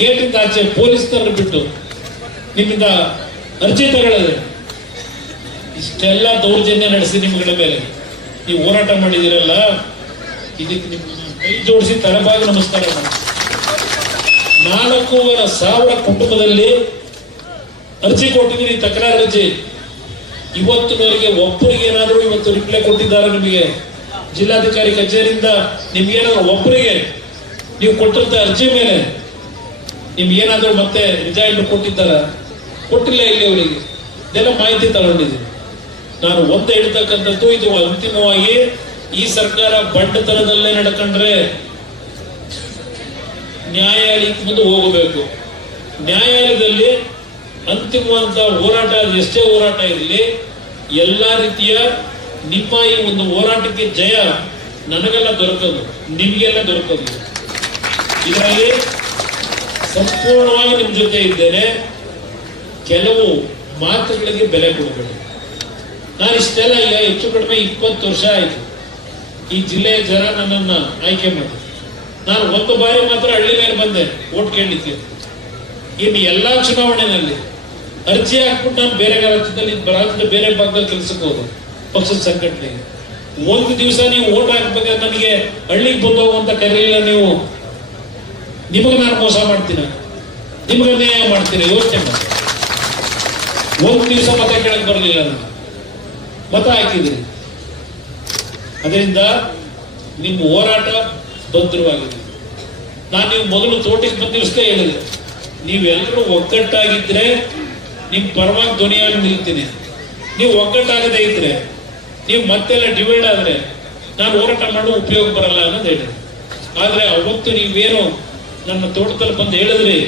ಗೇಟಿಂದ ಆಚೆ ಪೊಲೀಸ್ನವ್ರು ಬಿಟ್ಟು ನಿಮ್ಮಿಂದ ಅರ್ಜಿ ತಗೊಳ್ಳೋದು. ಇಷ್ಟೆಲ್ಲ ದೌರ್ಜನ್ಯ ನಡೆಸಿ ನಿಮ್ಗಳ ಮೇಲೆ ನೀವು ಹೋರಾಟ ಮಾಡಿದಿರಲ್ಲ, ಇದಕ್ಕೆ ನಿಮ್ಮ ಕೈ ಜೋಡಿಸಿ ತಲೆಬಾಗಿ ನಮಸ್ಕಾರ ಮಾಡಿ. 4,500 ಕುಟುಂಬದಲ್ಲಿ ಅರ್ಜಿ ಕೊಟ್ಟಿದ್ದೀನಿ, ತಕರಾರು ಅರ್ಜಿ. ಇವತ್ತಿನವರೆಗೆ ಒಬ್ಬರಿಗೆ ಏನಾದರೂ ಇವತ್ತು ರಿಪ್ಲೈ ಕೊಟ್ಟಿದ್ದಾರೆ ನಿಮಗೆ ಜಿಲ್ಲಾಧಿಕಾರಿ ಕಚೇರಿಯಿಂದ? ನಿಮ್ಗೇನಾದ್ರು ಒಬ್ಬರಿಗೆ ನೀವು ಕೊಟ್ಟಂತ ಅರ್ಜಿ ಮೇಲೆ ನಿಮ್ಗೇನಾದ್ರೂ ಮತ್ತೆ ರಿಸೈನ್ ಕೊಟ್ಟಿದ್ದಾರ? ಕೊಟ್ಟಿಲ್ಲ. ಇಲ್ಲಿ ಅವರಿಗೆ ಇದೆಲ್ಲ ಮಾಹಿತಿ ತಗೊಂಡಿದ್ದೀನಿ. ನಾನು ಒಂದೇ ಹೇಳ್ತಕ್ಕಂಥದ್ದು, ಇದು ಅಂತಿಮವಾಗಿ ಈ ಸರ್ಕಾರ ಬಂಡತನದಲ್ಲೇ ನಡ್ಕೊಂಡ್ರೆ ನ್ಯಾಯಾಲಯಕ್ಕೆ ಮುಂದೆ ಹೋಗಬೇಕು. ನ್ಯಾಯಾಲಯದಲ್ಲಿ ಅಂತಿಮವಾದ ಹೋರಾಟ, ಎಷ್ಟೇ ಹೋರಾಟ ಇರಲಿ, ಎಲ್ಲಾ ರೀತಿಯ ನಿಮ್ಮ ಈ ಒಂದು ಹೋರಾಟಕ್ಕೆ ಜಯ ನನಗೆಲ್ಲ ದೊರಕೋದು, ನಿಮಗೆಲ್ಲ ದೊರಕೋದು. ಇದರಲ್ಲಿ ಸಂಪೂರ್ಣವಾಗಿ ನಿಮ್ಮ ಜೊತೆ ಇದ್ದೇನೆ. ಕೆಲವು ಮಾತುಗಳಿಗೆ ಬೆಲೆ ಕೊಡಬೇಡಿ. ನಾನು ಇಷ್ಟೆಲ್ಲ ಈಗ ಹೆಚ್ಚು ಕಡಿಮೆ 20 ವರ್ಷ ಆಯಿತು ಈ ಜಿಲ್ಲೆಯ ಜನ ನನ್ನನ್ನು ಆಯ್ಕೆ ಮಾಡಿ. ನಾನು ಒಂದು ಬಾರಿ ಮಾತ್ರ ಹಳ್ಳಿ ಮೇಲೆ ಬಂದೆ ಓಟ್ ಕೇಳಲಿಕ್ಕೆ. ಇನ್ನು ಎಲ್ಲಾ ಚುನಾವಣೆಯಲ್ಲಿ ಅರ್ಜಿ ಹಾಕ್ಬಿಟ್ಟು ನಾನು ಬೇರೆ ರಾಜ್ಯದ ಬೇರೆ ಭಾಗದಲ್ಲಿ ಕೆಲಸಕ್ಕೆ ಹೋದೆ ಪಕ್ಷದ ಸಂಘಟನೆಗೆ. ಒಂದು ದಿವಸ ನೀವು ಓಟ್ ಹಾಕ್ಬೇಕಾದ್ರೆ ನನಗೆ ಹಳ್ಳಿಗೆ ಬಂದು ಹೋಗುವಂತ ಕರೀಲಿಲ್ಲ ನೀವು. ನಿಮಗೆ ನಾನು ಮೋಸ ಮಾಡ್ತೀನಿ, ನಿಮಗೆ ಅನ್ಯಾಯ ಮಾಡ್ತೀನಿ, ಯೋಚನೆ ಮಾಡಿ. ಒಂದು ದಿವಸ ಮತ ಕೇಳಕ್ ಬರಲಿಲ್ಲ, ನಾನು ಮತ ಹಾಕಿದ್ರಿ. ಅದರಿಂದ ನಿಮ್ಮ ಹೋರಾಟ ಭದ್ರವಾಗಿದೆ. ನಾನು ನೀವು ಮೊದಲು ತೋಟಕ್ಕೆ ಬಂದ ದಿವಸೇ ಹೇಳಿದೆ, ನೀವೆಲ್ಲರೂ ಒಗ್ಗಟ್ಟಾಗಿದ್ರೆ ನಿಮ್ ಪರವಾಗಿ ಧ್ವನಿಯಾಗಿ ನಿಲ್ತೀನಿ. ನೀವು ಒಗ್ಗಟ್ಟಾಗದೇ ಇದ್ರೆ, ನೀವು ಮತ್ತೆಲ್ಲ ಡಿವೈಡ್ ಆದ್ರೆ ನಾನು ಹೋರಾಟ ಮಾಡೋ ಉಪಯೋಗ ಬರಲ್ಲ ಅನ್ನೋದು ಹೇಳಿದೆ. ಆದ್ರೆ ಅವತ್ತು ನೀವೇನು ನನ್ನ ತೋಟದಲ್ಲಿ ಬಂದು ಹೇಳಿದ್ರಿ,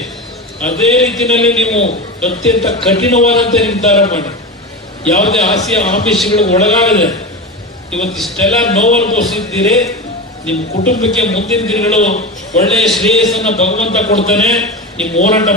ಅದೇ ರೀತಿಯಲ್ಲಿ ನೀವು ಅತ್ಯಂತ ಕಠಿಣವಾದಂತೆ ನಿರ್ಧಾರ ಮಾಡಿ, ಯಾವುದೇ ಆಮಿಷಗಳಿಗೆ ಒಳಗಾಗದೆ ಇವತ್ತಿಷ್ಟೆಲ್ಲ ನೋವು ಅನುಭವಿಸಿದ್ದೀರಿ. ನಿಮ್ಮ ಕುಟುಂಬಕ್ಕೆ ಮುಂದಿನ ದಿನಗಳು ಒಳ್ಳೆಯ ಶ್ರೇಯಸ್ಸನ್ನ ಭಗವಂತ ಕೊಡ್ತಾನೆ. ನಿಮ್ಮ ಹೋರಾಟ